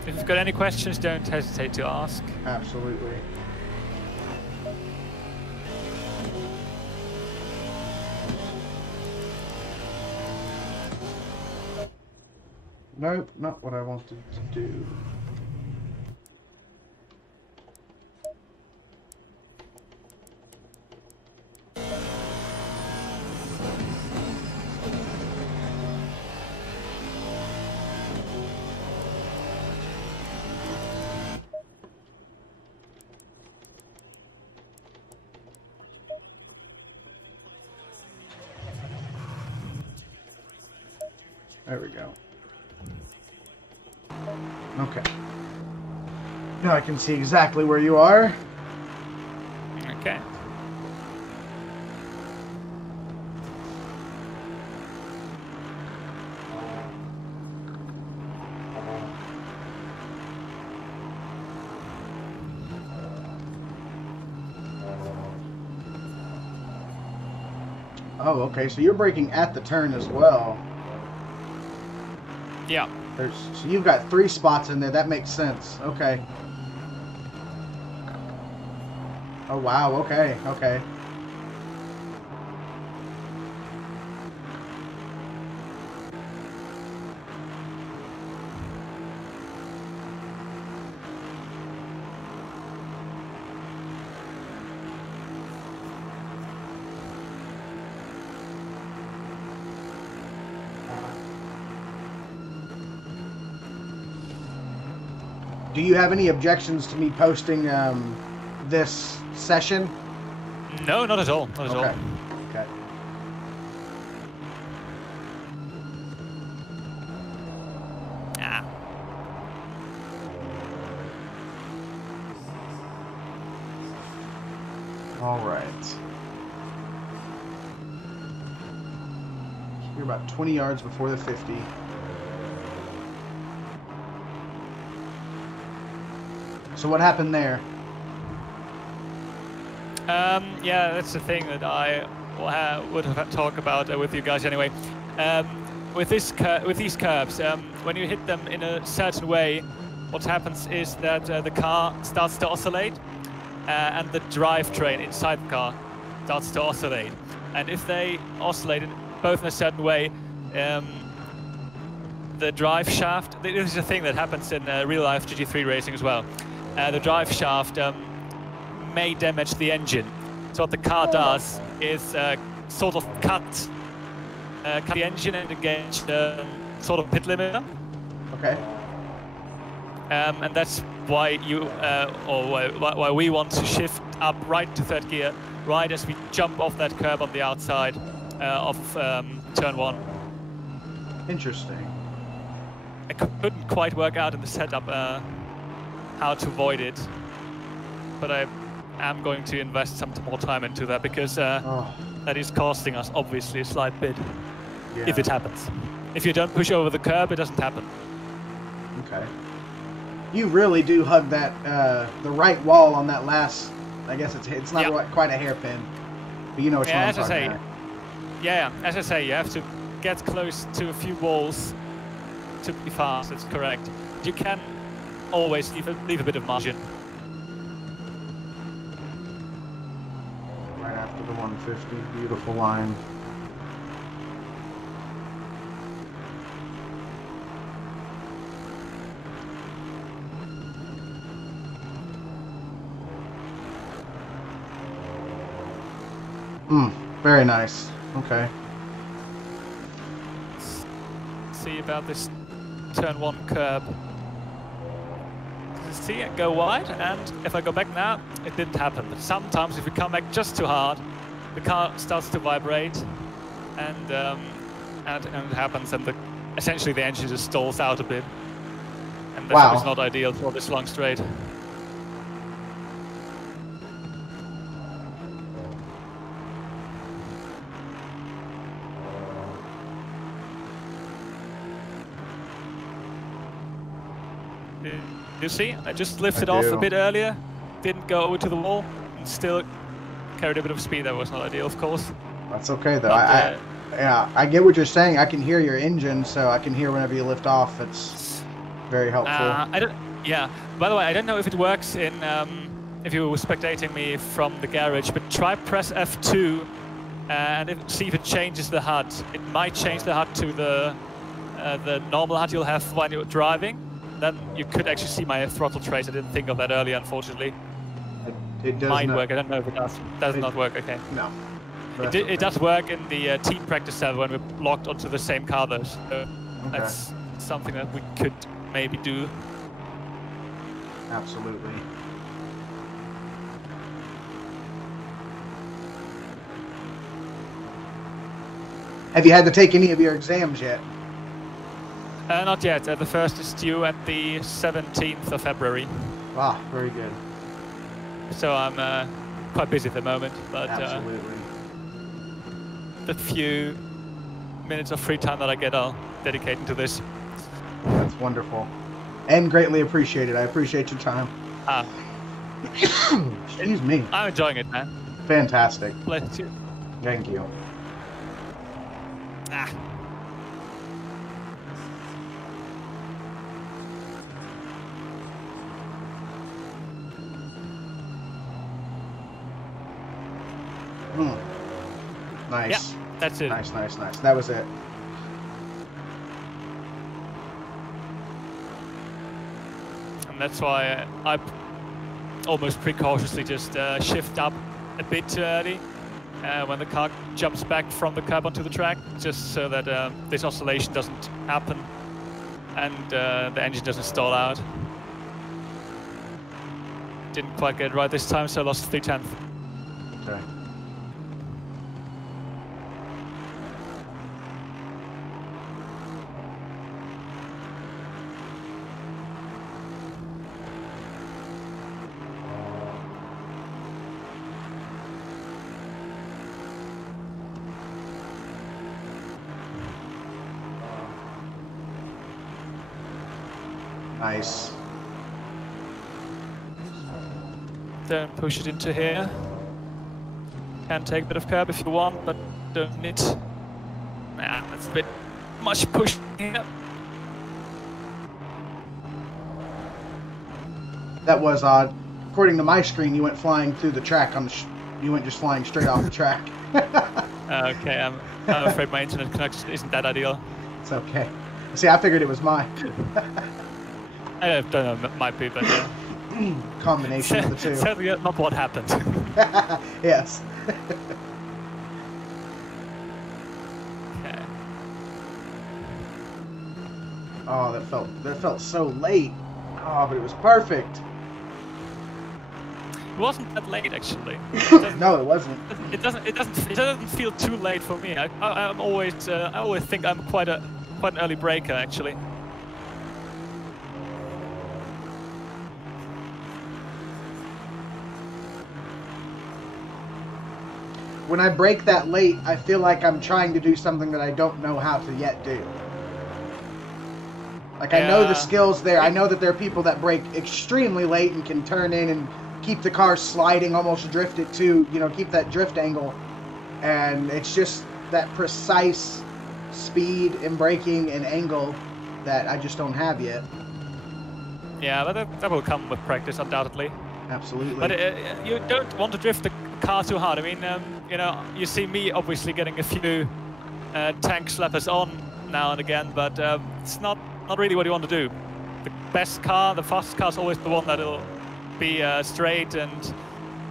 If you've got any questions, don't hesitate to ask. Absolutely. Nope, not what I wanted to do. There we go. Okay. Now I can see exactly where you are. Okay. Oh, okay. So you're braking at the turn as well. Yeah. So you've got 3 spots in there. That makes sense. Okay. Oh, wow. Okay. Okay. Do you have any objections to me posting this session? No, not at all. Not at all. Okay. Ah. All right. You're about 20 yards before the 50. So what happened there? Yeah, that's the thing that I would have talked about with you guys anyway. With these curbs, when you hit them in a certain way, what happens is that the car starts to oscillate, and the drivetrain inside the car starts to oscillate. And if they oscillate both in a certain way, the drive shaft. This is a thing that happens in real-life GT3 racing as well. The drive shaft may damage the engine. So what the car does is sort of cut the engine and engage the sort of pit limiter. Okay. And that's why why we want to shift up right to third gear, right as we jump off that curb on the outside of turn 1. Interesting. I couldn't quite work out in the setup how to avoid it, but I am going to invest some more time into that because that is costing us obviously a slight bit if it happens. If you don't push over the curb, it doesn't happen. Okay. You really do hug that the right wall on that last. I guess it's not quite a hairpin, but you know which one I'm talking about. Yeah, as I say, you have to get close to a few walls to be fast. That's correct. You can always leave a bit of margin. Right after the 150, beautiful line. Very nice. Okay. Let's see about this turn 1 curb. See it go wide, and if I go back now, it didn't happen. But sometimes if you come back just too hard, the car starts to vibrate, and it happens, and essentially the engine just stalls out a bit, and that is not ideal for this long straight. You see, I just lifted off a bit earlier, didn't go over to the wall, and still carried a bit of speed. That was not ideal, of course. That's okay, though. I get what you're saying. I can hear your engine, so I can hear whenever you lift off. It's very helpful. Yeah. By the way, I don't know if it works in if you were spectating me from the garage, but try press F2 and see if it changes the HUD. It might change the HUD to the normal HUD you'll have when you're driving. Then you could actually see my throttle trace. I didn't think of that earlier, unfortunately. It does might work. I don't know if it does. Does not work. Okay. No. It does work in the team practice server when we're locked onto the same car, though. So that's something that we could maybe do. Absolutely. Have you had to take any of your exams yet? Not yet. The first is due at the 17th of February. Ah, very good. So I'm quite busy at the moment, but absolutely. The few minutes of free time that I get, I'll dedicate into this. That's wonderful, and greatly appreciated. I appreciate your time. Excuse me. I'm enjoying it, man. Fantastic. Bless you. Thank you. Nice. Yeah, that's it. Nice, nice, nice. That was it. And that's why I almost precautiously just shift up a bit too early when the car jumps back from the curb onto the track, just so that this oscillation doesn't happen and the engine doesn't stall out. Didn't quite get it right this time, so I lost 3/10. Okay. Nice. Don't push it into here. Can take a bit of curb if you want, but don't need. Nah, that's a bit much push here. That was odd. According to my screen, you went flying through the track. You went just flying straight off the track. Okay, I'm afraid my internet connection isn't that ideal. It's okay. See, I figured it was mine. I don't know, it might be, but combination of the two. Certainly not what happened. Yes. Okay. Oh, that felt so late. Oh, but it was perfect. It wasn't that late actually. No, it wasn't. It doesn't feel too late for me. I always think I'm quite an early breaker actually. When I break that late, I feel like I'm trying to do something that I don't know how to yet do. Like, I know the skills there. I know that there are people that break extremely late and can turn in and keep the car sliding, almost drift it too, you know, keep that drift angle. And it's just that precise speed and braking and angle that I just don't have yet. Yeah, but that will come with practice, undoubtedly. Absolutely. But you don't want to drift the car too hard. I mean, you know, you see me obviously getting a few tank slappers on now and again, but it's not really what you want to do. The best car, the fastest car is always the one that'll be straight and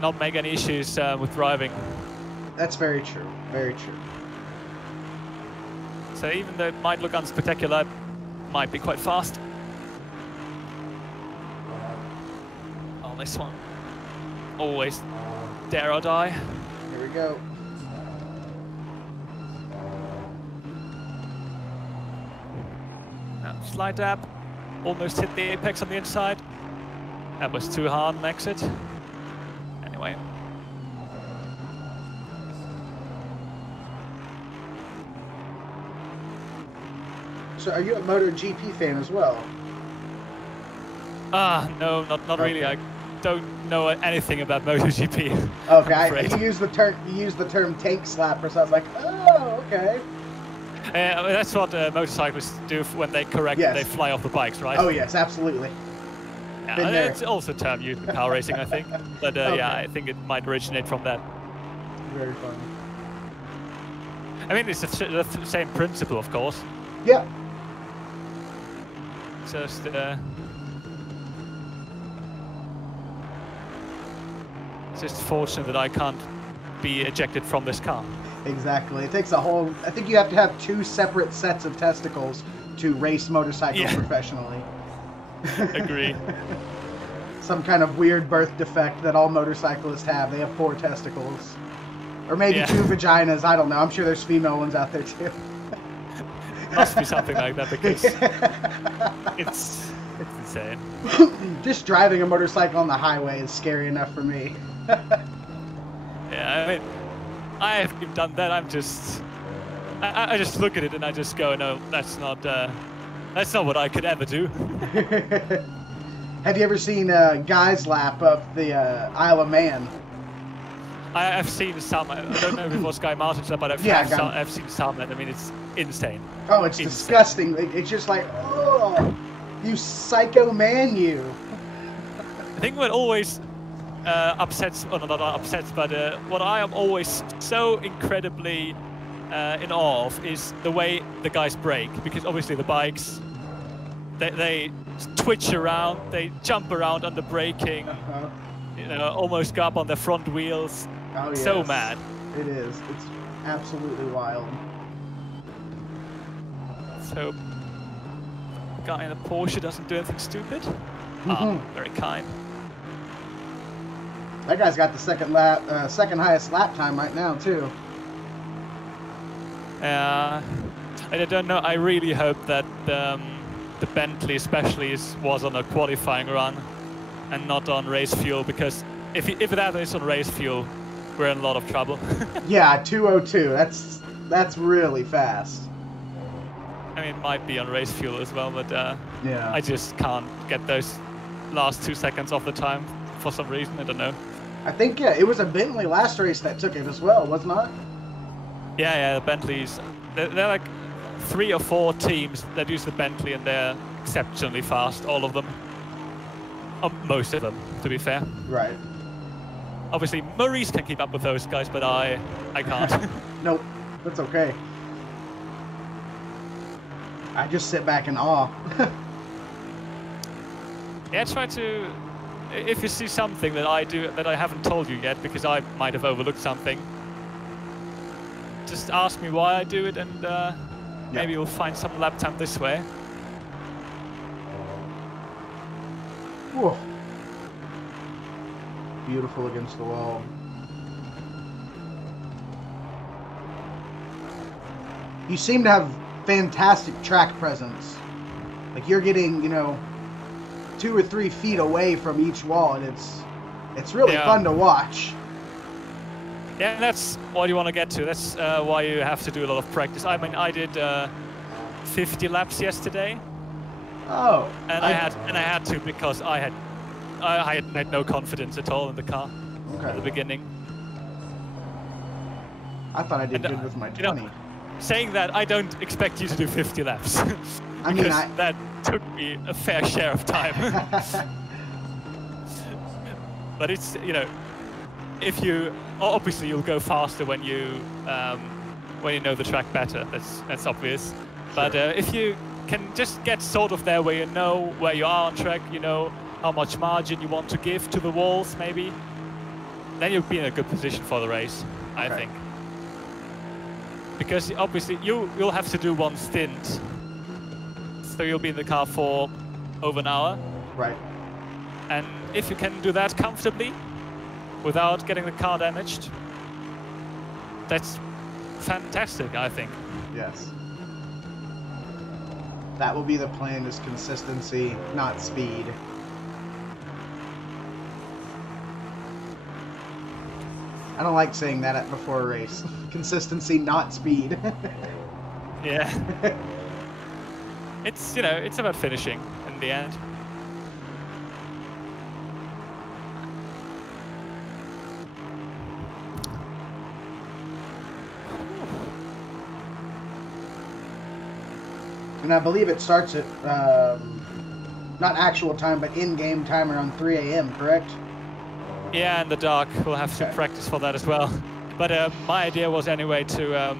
not make any issues with driving. That's very true. Very true. So even though it might look unspectacular, it might be quite fast. Oh, this one. Always dare or die. Here we go. Now, slight dab. Almost hit the apex on the inside. That was too hard an exit. Anyway. So are you a MotoGP fan as well? No, not really. I don't know anything about MotoGP. Okay, you use the term tank slapper, so I was like, oh, okay. I mean, that's what motorcyclists do when they correct and they fly off the bikes, right? Oh yes, absolutely. Yeah, it's also a term used in car racing, I think. But yeah, I think it might originate from that. Very funny. I mean, it's the same principle, of course. Yeah. Just it's just fortunate that I can't be ejected from this car. Exactly. It takes a whole... I think you have to have 2 separate sets of testicles to race motorcycles professionally. Agree. Some kind of weird birth defect that all motorcyclists have. They have 4 testicles. Or maybe 2 vaginas. I don't know. I'm sure there's female ones out there too. Must be something like that because it's insane. Just driving a motorcycle on the highway is scary enough for me. Yeah, I mean, I haven't even done that. I'm just, I just look at it and I just go, no, that's not what I could ever do. Have you ever seen Guy's Lap of the Isle of Man? I've seen some. I don't know if it was Guy Martin's lap, but I've seen some, and I mean, it's insane. Oh, it's disgusting. It's just like, oh, you psycho man, you. I think what always upsets, or not upsets, but what I am always so incredibly in awe of is the way the guys brake, because obviously the bikes, they twitch around, they jump around under braking, you know, almost go up on their front wheels. Oh, yes. So mad. It is. It's absolutely wild. So, the guy in a Porsche doesn't do anything stupid. Very kind. That guy's got the second highest lap time right now too. I don't know. I really hope that the Bentley especially was on a qualifying run and not on race fuel, because if that is on race fuel, we're in a lot of trouble. Yeah, 2:02. That's really fast. I mean, it might be on race fuel as well, but yeah, I just can't get those last 2 seconds off the time for some reason. I don't know. I think it was a Bentley last race that took it as well, was not? Yeah, the Bentleys. They're like 3 or 4 teams that use the Bentley, and they're exceptionally fast, all of them. Most of them, to be fair. Right. Obviously, Maurice can keep up with those guys, but I can't. Nope, that's okay. I just sit back in awe. Yeah, try to... If you see something that I do that I haven't told you yet, because I might have overlooked something, just ask me why I do it, and maybe you'll find some lap time this way. Whoa. Beautiful against the wall. You seem to have fantastic track presence. Like you're getting, you know, 2 or 3 feet away from each wall, and it's really fun to watch. Yeah, that's what you want to get to. That's why you have to do a lot of practice. I mean, I did 50 laps yesterday. Oh. And I had to, because I had no confidence at all in the car at the beginning. I thought I did good with my 20. You know, saying that, I don't expect you to do 50 laps. I mean, that took me a fair share of time. But it's, you know, if you obviously you'll go faster when you know the track better. That's obvious. Sure. But if you can just get sort of there, where you know where you are on track, you know how much margin you want to give to the walls, maybe, then you'll be in a good position for the race, I think. Because obviously you'll have to do one stint, so you'll be in the car for over an hour. Right. And if you can do that comfortably, without getting the car damaged, that's fantastic, I think. Yes. That will be the plan, is consistency, not speed. I don't like saying that before a race. Consistency, not speed. Yeah. It's, you know, it's about finishing in the end. And I believe it starts at, not actual time, but in-game time around 3 a.m., correct? Yeah, in the dark. We'll have to practice for that as well. But my idea was anyway to,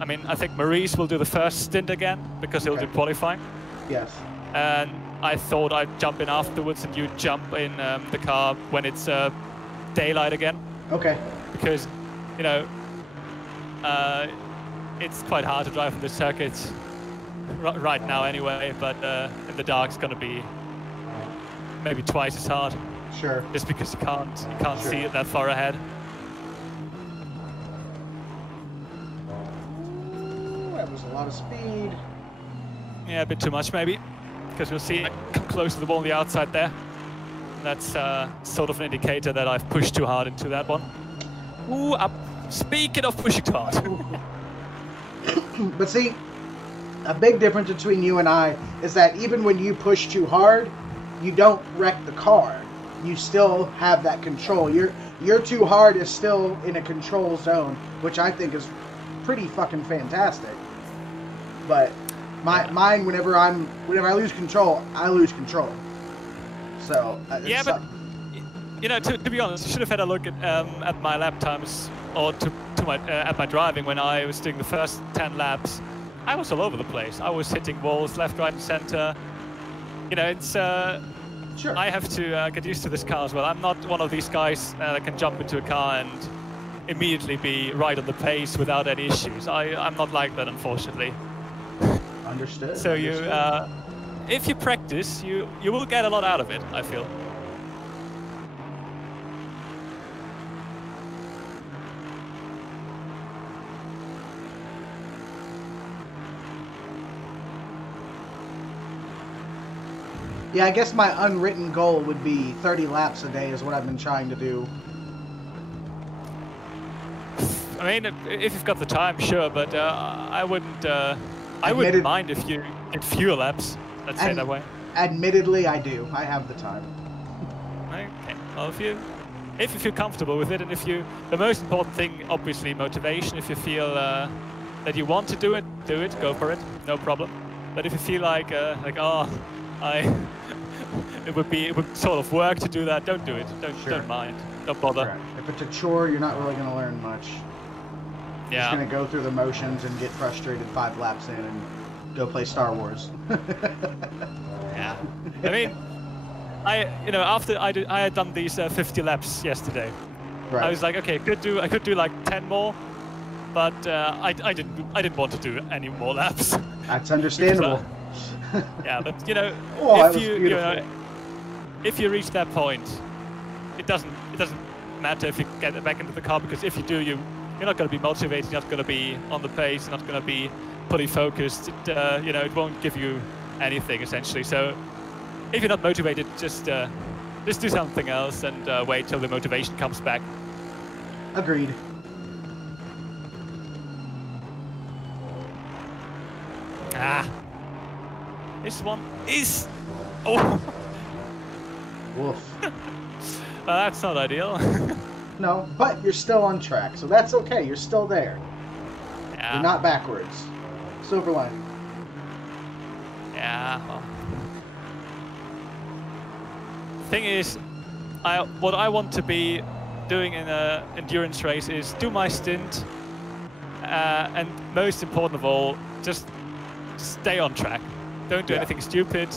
I mean, I think Maurice will do the first stint again, because he'll do qualifying. Yes. And I thought I'd jump in afterwards, and you jump in the car when it's daylight again. Okay. Because, you know, it's quite hard to drive on the circuit right now anyway, but in the dark it's going to be maybe twice as hard. Sure. Just because you can't see it that far ahead. Ooh, that was a lot of speed. Yeah, a bit too much maybe, because you'll see I come close to the wall on the outside there. That's sort of an indicator that I've pushed too hard into that one. Ooh, speaking of pushing too hard. But see, a big difference between you and I is that even when you push too hard, you don't wreck the car. You still have that control. Your too hard is still in a control zone, which I think is pretty fucking fantastic. But mine, whenever I lose control, I lose control. So yeah, but you know, to be honest, I should have had a look at my lap times or at my driving when I was doing the first 10 laps. I was all over the place. I was hitting walls left, right, and center. You know, it's Sure. I have to get used to this car as well. I'm not one of these guys that can jump into a car and immediately be right on the pace without any issues. I'm not like that, unfortunately. Understood. So understood. if you practice, you will get a lot out of it, I feel. Yeah, I guess my unwritten goal would be 30 laps a day is what I've been trying to do. I mean, if you've got the time, sure, but I wouldn't mind if you did fewer laps. Let's say it that way. Admittedly, I do. I have the time. Okay. Well, if you feel comfortable with it, and the most important thing, obviously, motivation. If you feel that you want to do it, go for it, no problem. But if you feel like it would sort of work to do that, don't do it. Don't mind. Don't bother. Right. If it's a chore, you're not really going to learn much. Yeah. Just going to go through the motions and get frustrated 5 laps in and go play Star Wars. Yeah. I mean, after I had done these 50 laps yesterday, right. I was like, okay, I could do like 10 more, but I didn't want to do any more laps. That's understandable. Yeah, but you know, if you reach that point, it doesn't matter if you get back into the car, because if you do, you're not going to be motivated, you're not going to be on the pace, you're not going to be fully focused. It won't give you anything essentially. So if you're not motivated, just do something else and wait till the motivation comes back. Agreed. This one is... Oh! Woof. That's not ideal. No, but you're still on track, so that's okay. You're still there. Yeah. You're not backwards. Silver lining. Yeah. Well. Thing is, what I want to be doing in an endurance race is do my stint, and most important of all, just stay on track. Don't do anything stupid.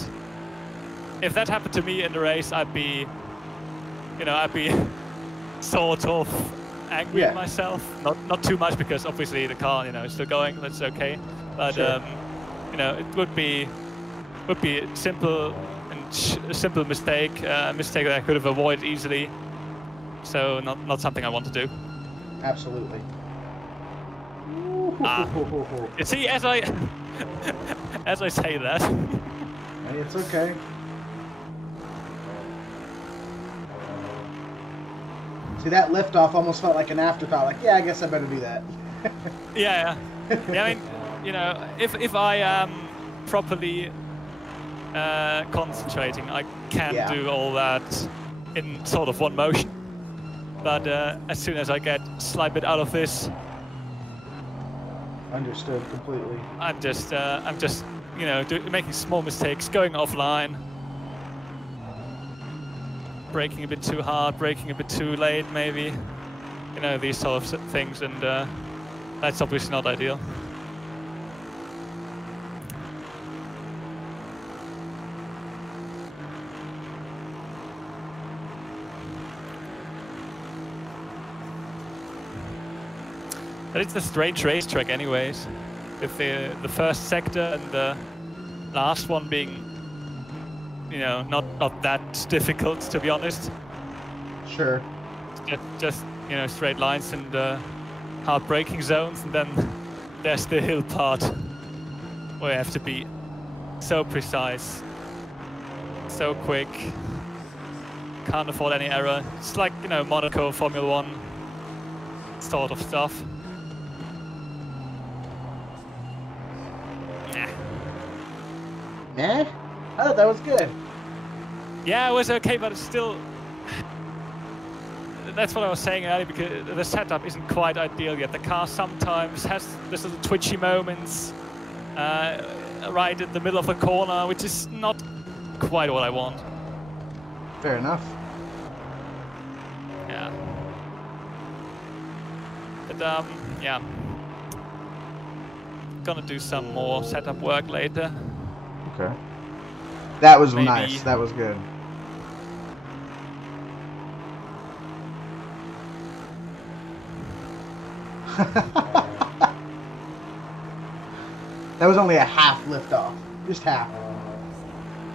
If that happened to me in the race, I'd be sort of angry at myself. Not too much, because obviously the car, is still going. That's okay. But sure. It would be a simple mistake, a mistake that I could have avoided easily. So not something I want to do. Absolutely. You see, as I say that. Hey, it's okay. See, that liftoff almost felt like an afterthought. Like, yeah, I guess I better do that. Yeah. I mean, if I am properly concentrating, I can do all that in sort of one motion. But as soon as I get a slight bit out of this, understood completely. I'm just making small mistakes, going offline, braking a bit too hard, braking a bit too late, maybe. These sort of things, and that's obviously not ideal. But it's a strange racetrack anyways, with the first sector and the last one being, not that difficult, to be honest. Sure. Just straight lines and hard braking zones, and then there's the hill part where you have to be so precise, so quick, can't afford any error. It's like, Monaco Formula 1 sort of stuff. Nah? I thought that was good. Yeah, it was okay, but it's still... That's what I was saying earlier, because the setup isn't quite ideal yet. The car sometimes has this little twitchy moments right in the middle of the corner, which is not quite what I want. Fair enough. But yeah, gonna do some more setup work later. Okay. That was Maybe. nice. That was good. That was only a half liftoff. Just half.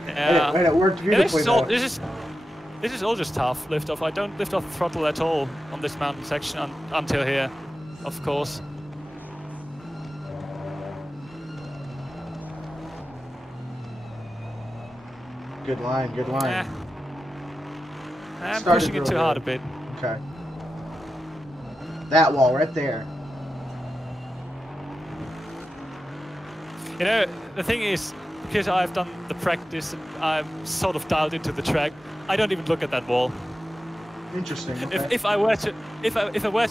Yeah. And it worked beautifully. This is all just half liftoff. I don't lift off the throttle at all on this mountain section until here, of course. Good line, good line. Yeah. I'm pushing it too hard a bit. Okay. That wall right there. You know, the thing is, because I've done the practice and I'm sort of dialed into the track, I don't even look at that wall. Interesting. Okay. If I were to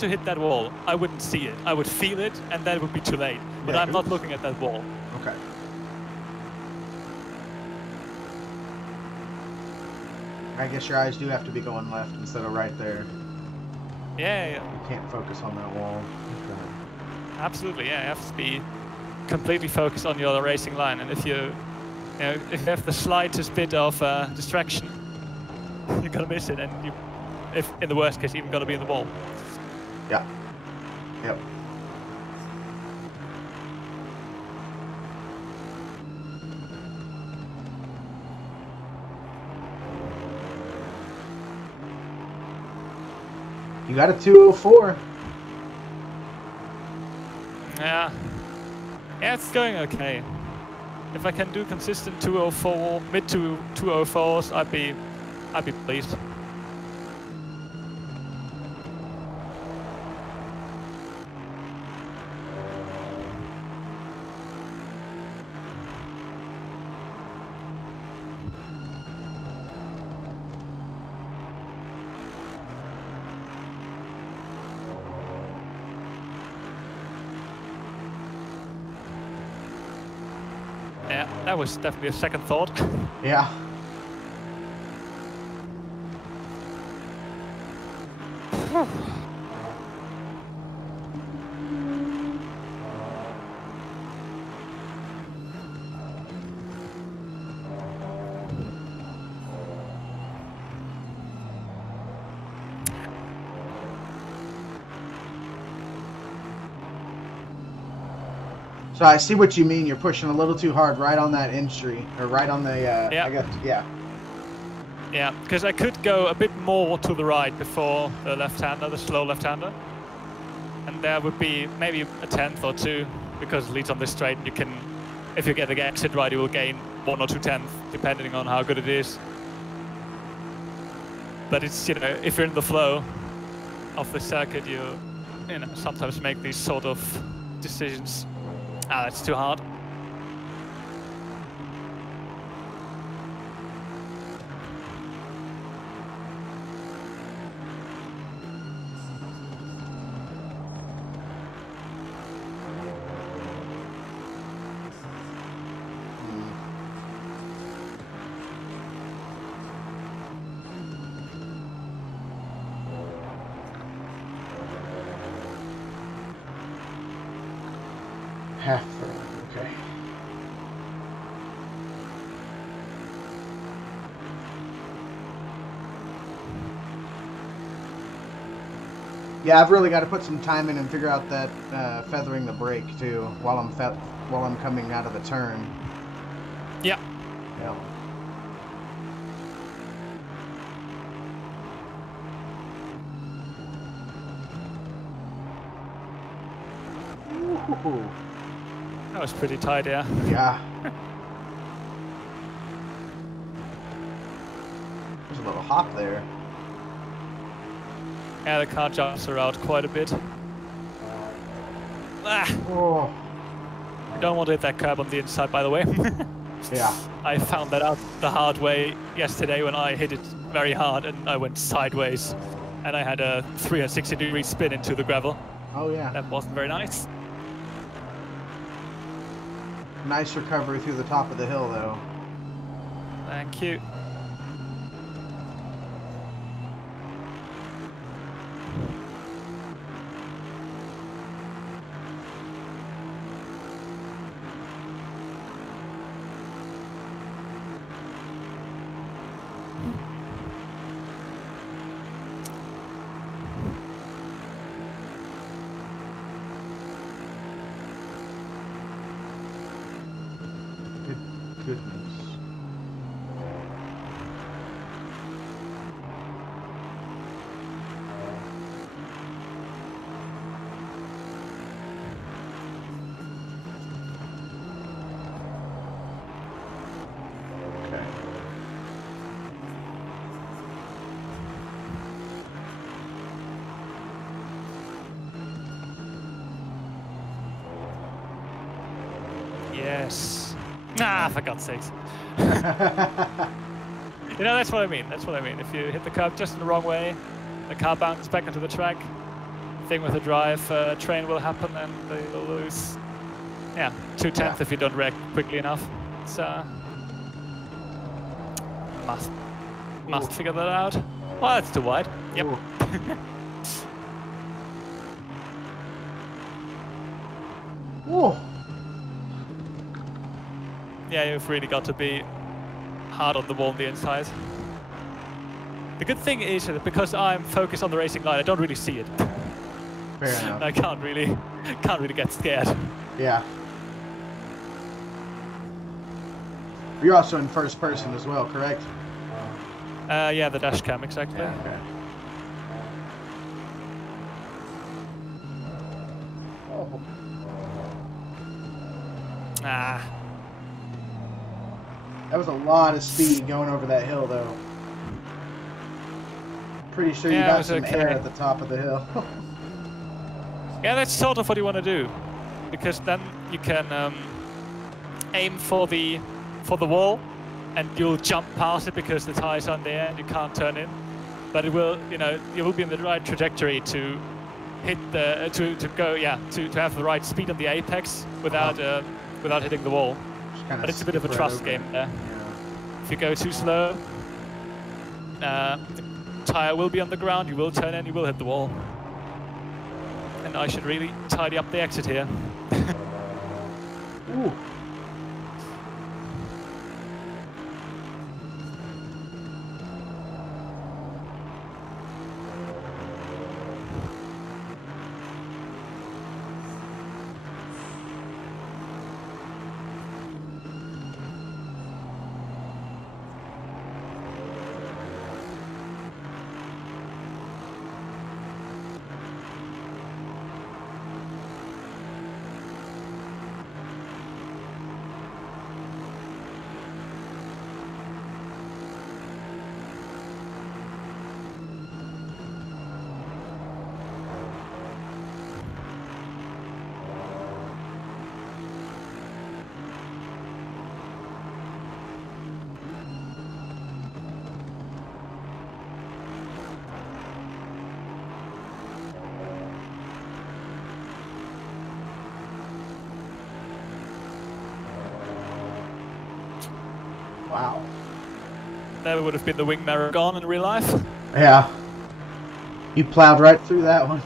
hit that wall, I wouldn't see it. I would feel it, and then it would be too late. But yeah, I'm not looking at that wall. Okay. I guess your eyes do have to be going left instead of right there. Yeah. You can't focus on that wall. Okay. Absolutely, yeah. You have to be completely focused on your racing line, and if you have the slightest bit of distraction, you're gonna miss it, and if in the worst case, even gonna be in the wall. Yeah. Yep. You got a 204. Yeah. Yeah, it's going okay. If I can do consistent 204, mid to 204s, I'd be pleased. Yeah, that was definitely a second thought. Yeah. So I see what you mean. You're pushing a little too hard right on that entry, or right on the, yeah. I guess, yeah. Yeah, because I could go a bit more to the right before the left-hander, the slow left-hander. And there would be maybe a tenth or two, because it leads on this straight. You can, if you get the exit right, you will gain 1 or 2 tenths, depending on how good it is. But it's, if you're in the flow of the circuit, you sometimes make these sort of decisions. Ah, that's too hard. Half furlong, okay. Yeah, I've really got to put some time in and figure out that feathering the brake too while I'm coming out of the turn. Yeah. Yeah. Ooh. That was pretty tight, yeah. Yeah. There's a little hop there. Yeah, the car jumps around quite a bit. Oh. You don't want to hit that curb on the inside, by the way. Yeah. I found that out the hard way yesterday when I hit it very hard and I went sideways. And I had a 360-degree spin into the gravel. Oh, yeah. That wasn't very nice. Nice recovery through the top of the hill, though. Thank you. goodness. Yes. Ah, for God's sakes. You know, that's what I mean. That's what I mean. If you hit the curb just in the wrong way, the car bounces back onto the track. Thing with the drive train will happen, and they will lose. Yeah, 2/10 if you don't react quickly enough. It's must figure that out. Well, it's too wide. Yep. Whoa. Yeah, you've really got to be hard on the wall on the inside. The good thing is that because I'm focused on the racing line, I don't really see it. Fair enough. I can't really get scared. Yeah. You're also in first person as well, correct? Yeah, the dash cam, exactly. Yeah, okay. Oh. Ah. That was a lot of speed going over that hill, though. Pretty sure you got some air at the top of the hill. Yeah, that's sort of what you want to do, because then you can aim for the wall, and you'll jump past it because the tires are in the air and you can't turn in. But it will, you know, you will be in the right trajectory to hit the to have the right speed on the apex without without hitting the wall. But it's a bit of a trust game there. Yeah. If you go too slow, the tire will be on the ground, you will turn in, you will hit the wall. And I should really tidy up the exit here. Ooh. Wow. Never would have been the wing mirror gone in real life. Yeah. You plowed right through that one.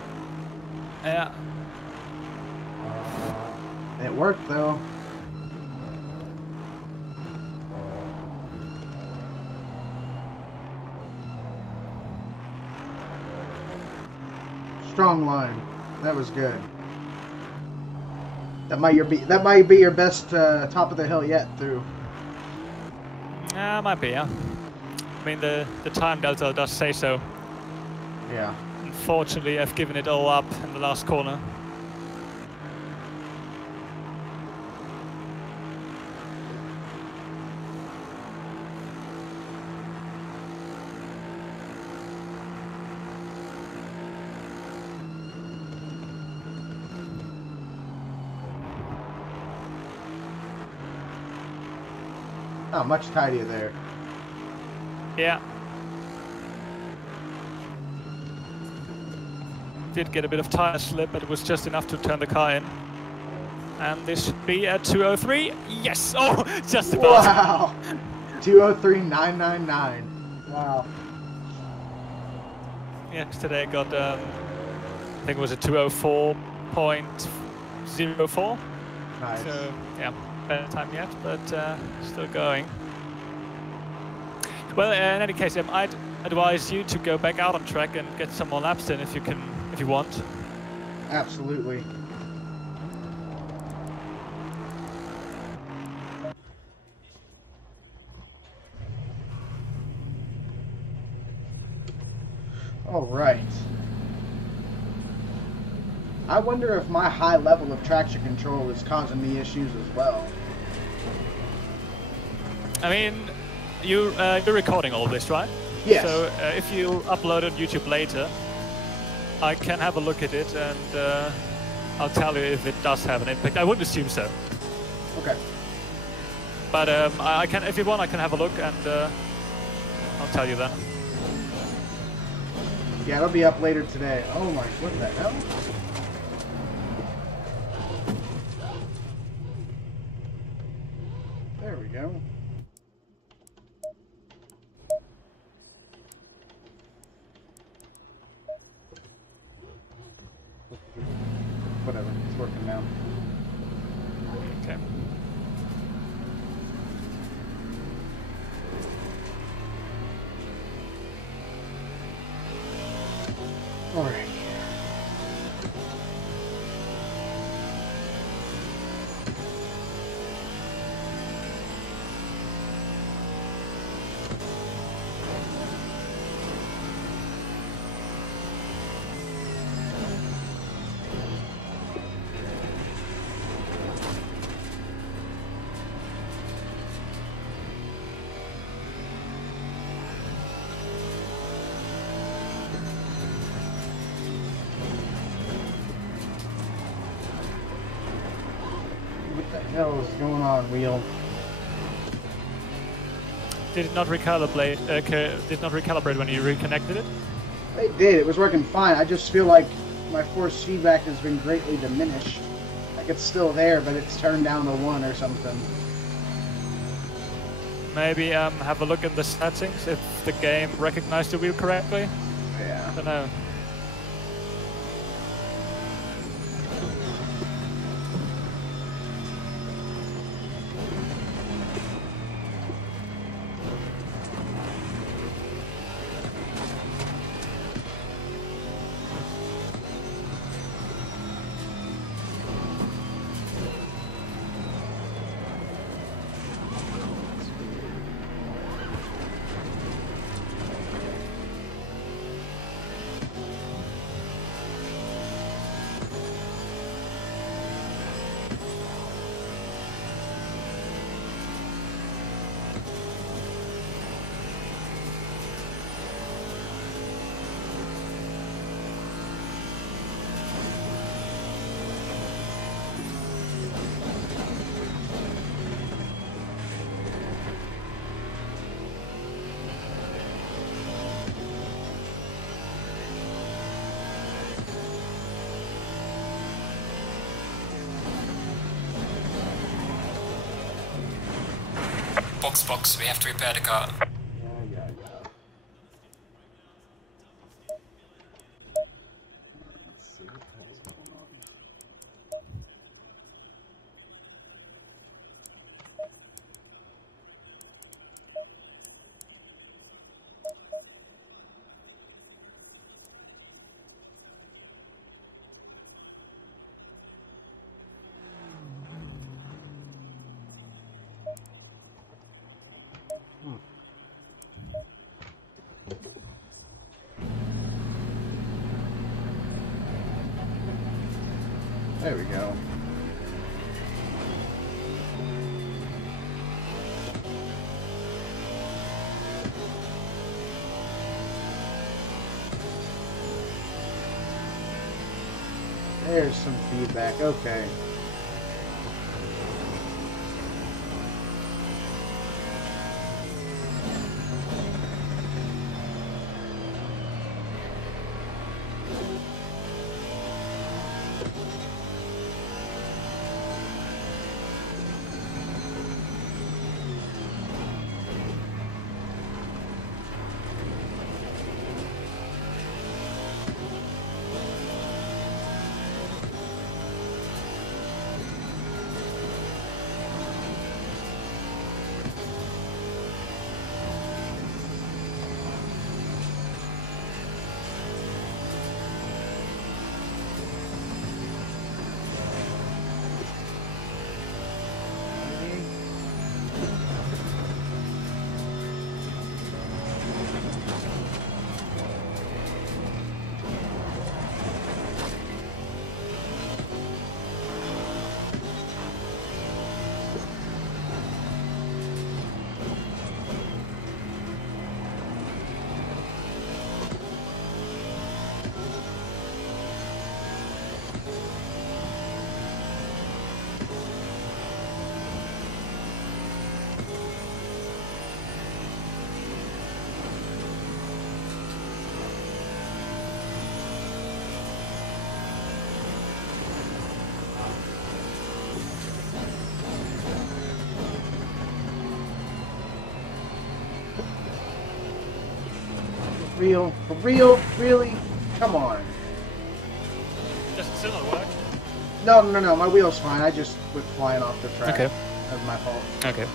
Yeah. It worked, though. Strong line. That was good. That might be your best top of the hill yet through. Might be, yeah. I mean, the time delta does say so. Yeah. Unfortunately, I've given it all up in the last corner. Oh, much tidier there. Yeah. Did get a bit of tire slip, but it was just enough to turn the car in. And this should be a 203. Yes! Oh, just about. Wow. 203.999. Wow. Yesterday I got, I think it was a 204.04. Nice. So, yeah. Better time yet, but still going. Well, in any case, I'd advise you to go back out on track and get some more laps in if you want. Absolutely. All right. I wonder if my high level of traction control is causing me issues as well. I mean, you're recording all this, right? Yes. So if you upload on YouTube later, I can have a look at it and I'll tell you if it does have an impact. I wouldn't assume so. Okay. But I can, if you want, I can have a look and I'll tell you then. Yeah, it'll be up later today. Oh my, what the hell? There we go. Whatever, it's working now. Okay. All right. What the hell is going on, wheel? Did it not recalibrate? Did not recalibrate when you reconnected it? It did. It was working fine. I just feel like my force feedback has been greatly diminished. Like it's still there, but it's turned down to 1 or something. Maybe have a look in the settings if the game recognized the wheel correctly. Yeah. I don't know. Box, we have to repair the car. Yeah. Let's see what the hell's going on. There we go. There's some feedback. Okay. real? For real? Really? Come on. Does it still not work? No. My wheel's fine. I just went flying off the track. Okay. That was my fault. Okay.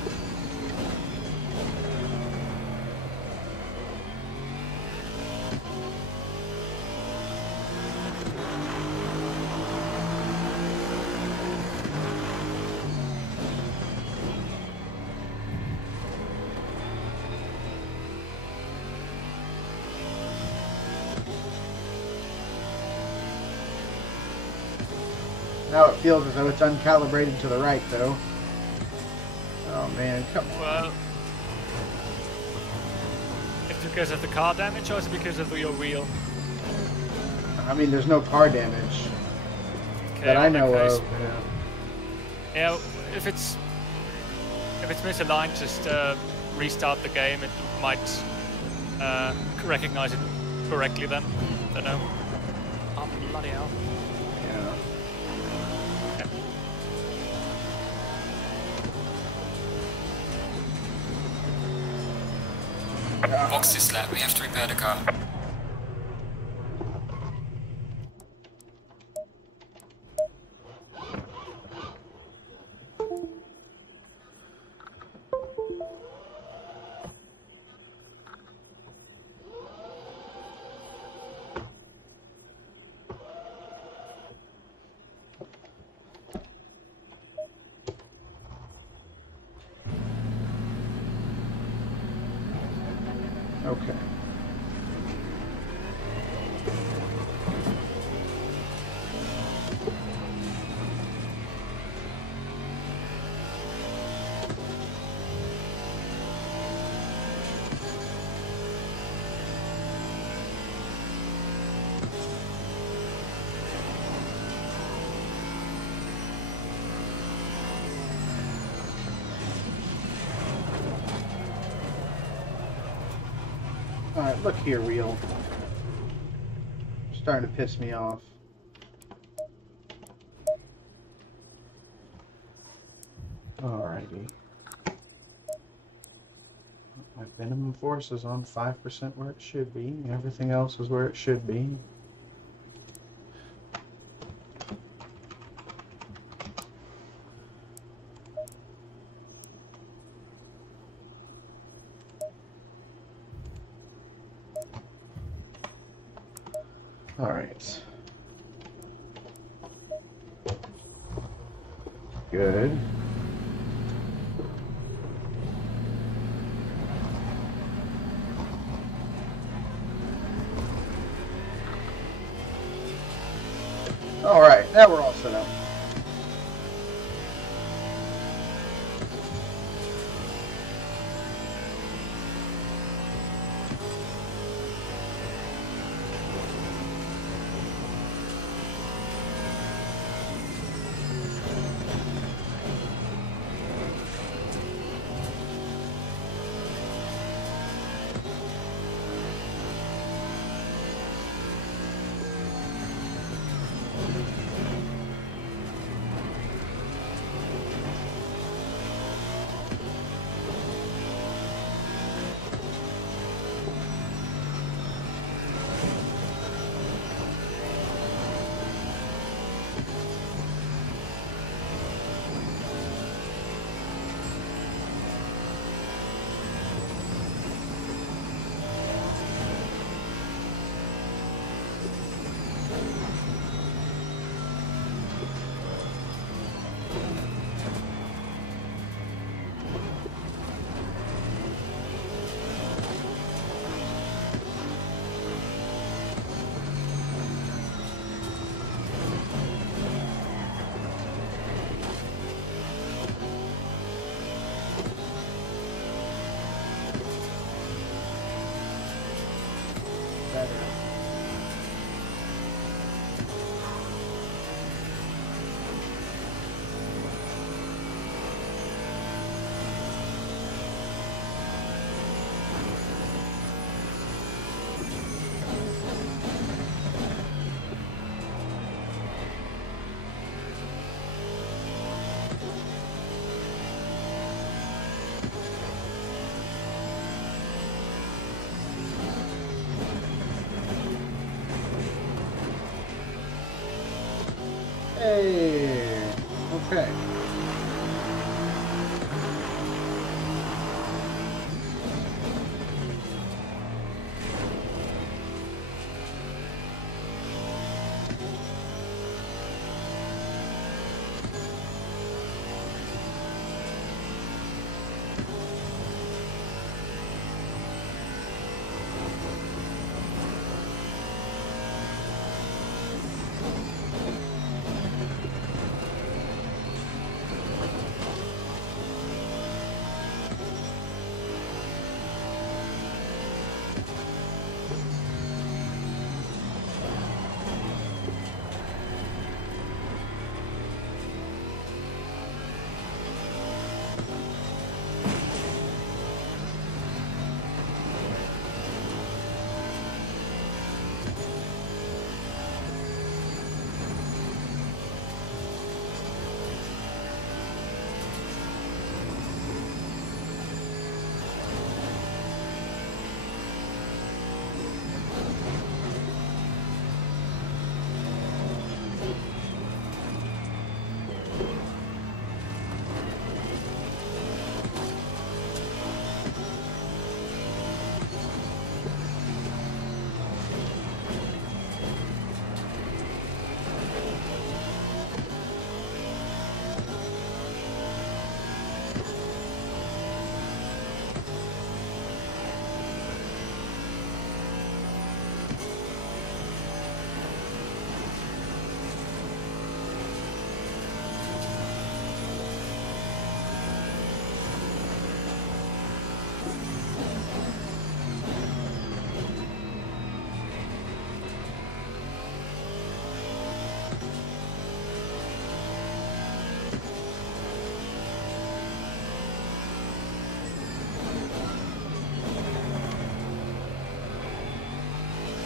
Now it feels as though it's uncalibrated to the right, though. Oh man, come on. Well, it's because of the car damage, or is it because of your wheel? I mean, there's no car damage Okay, that I in that know case- of. Yeah. Yeah, if it's misaligned, just restart the game. It might recognize it correctly then. Don't know. Oh bloody hell! Yeah. Box this lap, we have to repair the car. Okay. Alright, look here, wheel. Starting to piss me off. Alrighty. My minimum force is on 5% where it should be. Everything else is where it should be. Alright. Good. Alright, now we're all set up. Hey. Okay.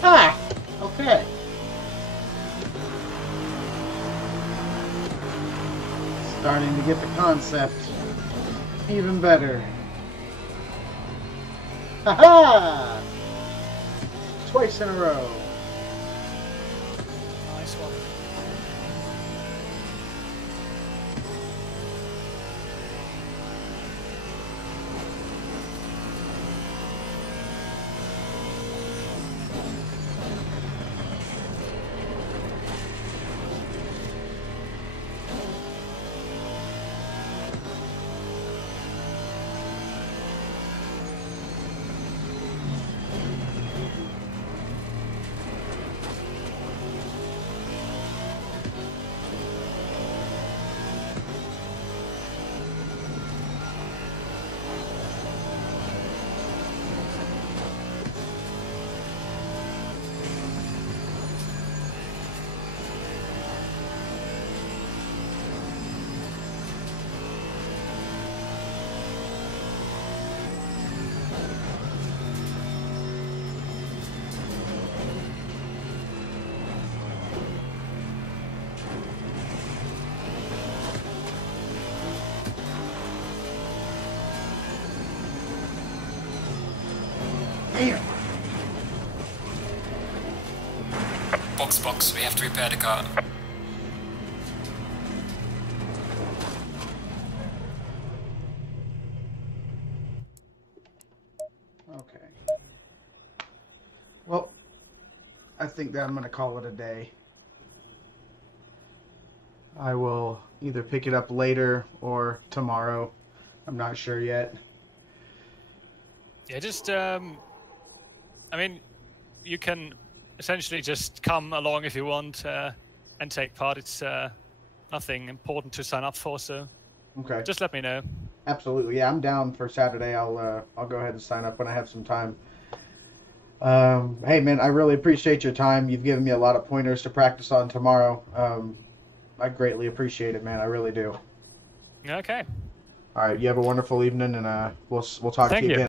Ah! Okay. Starting to get the concept even better. Ha-ha! Twice in a row. Nice one. Damn. Box, we have to repair the car. Okay. Well, I think that I'm going to call it a day. I will either pick it up later or tomorrow. I'm not sure yet. Yeah, just I mean, you can essentially just come along if you want and take part. It's nothing important to sign up for, so Okay. just let me know. Absolutely. Yeah, I'm down for Saturday. I'll go ahead and sign up when I have some time. Hey, man, I really appreciate your time. You've given me a lot of pointers to practice on tomorrow. I greatly appreciate it, man. I really do. Okay. All right. You have a wonderful evening, and we'll talk to you again.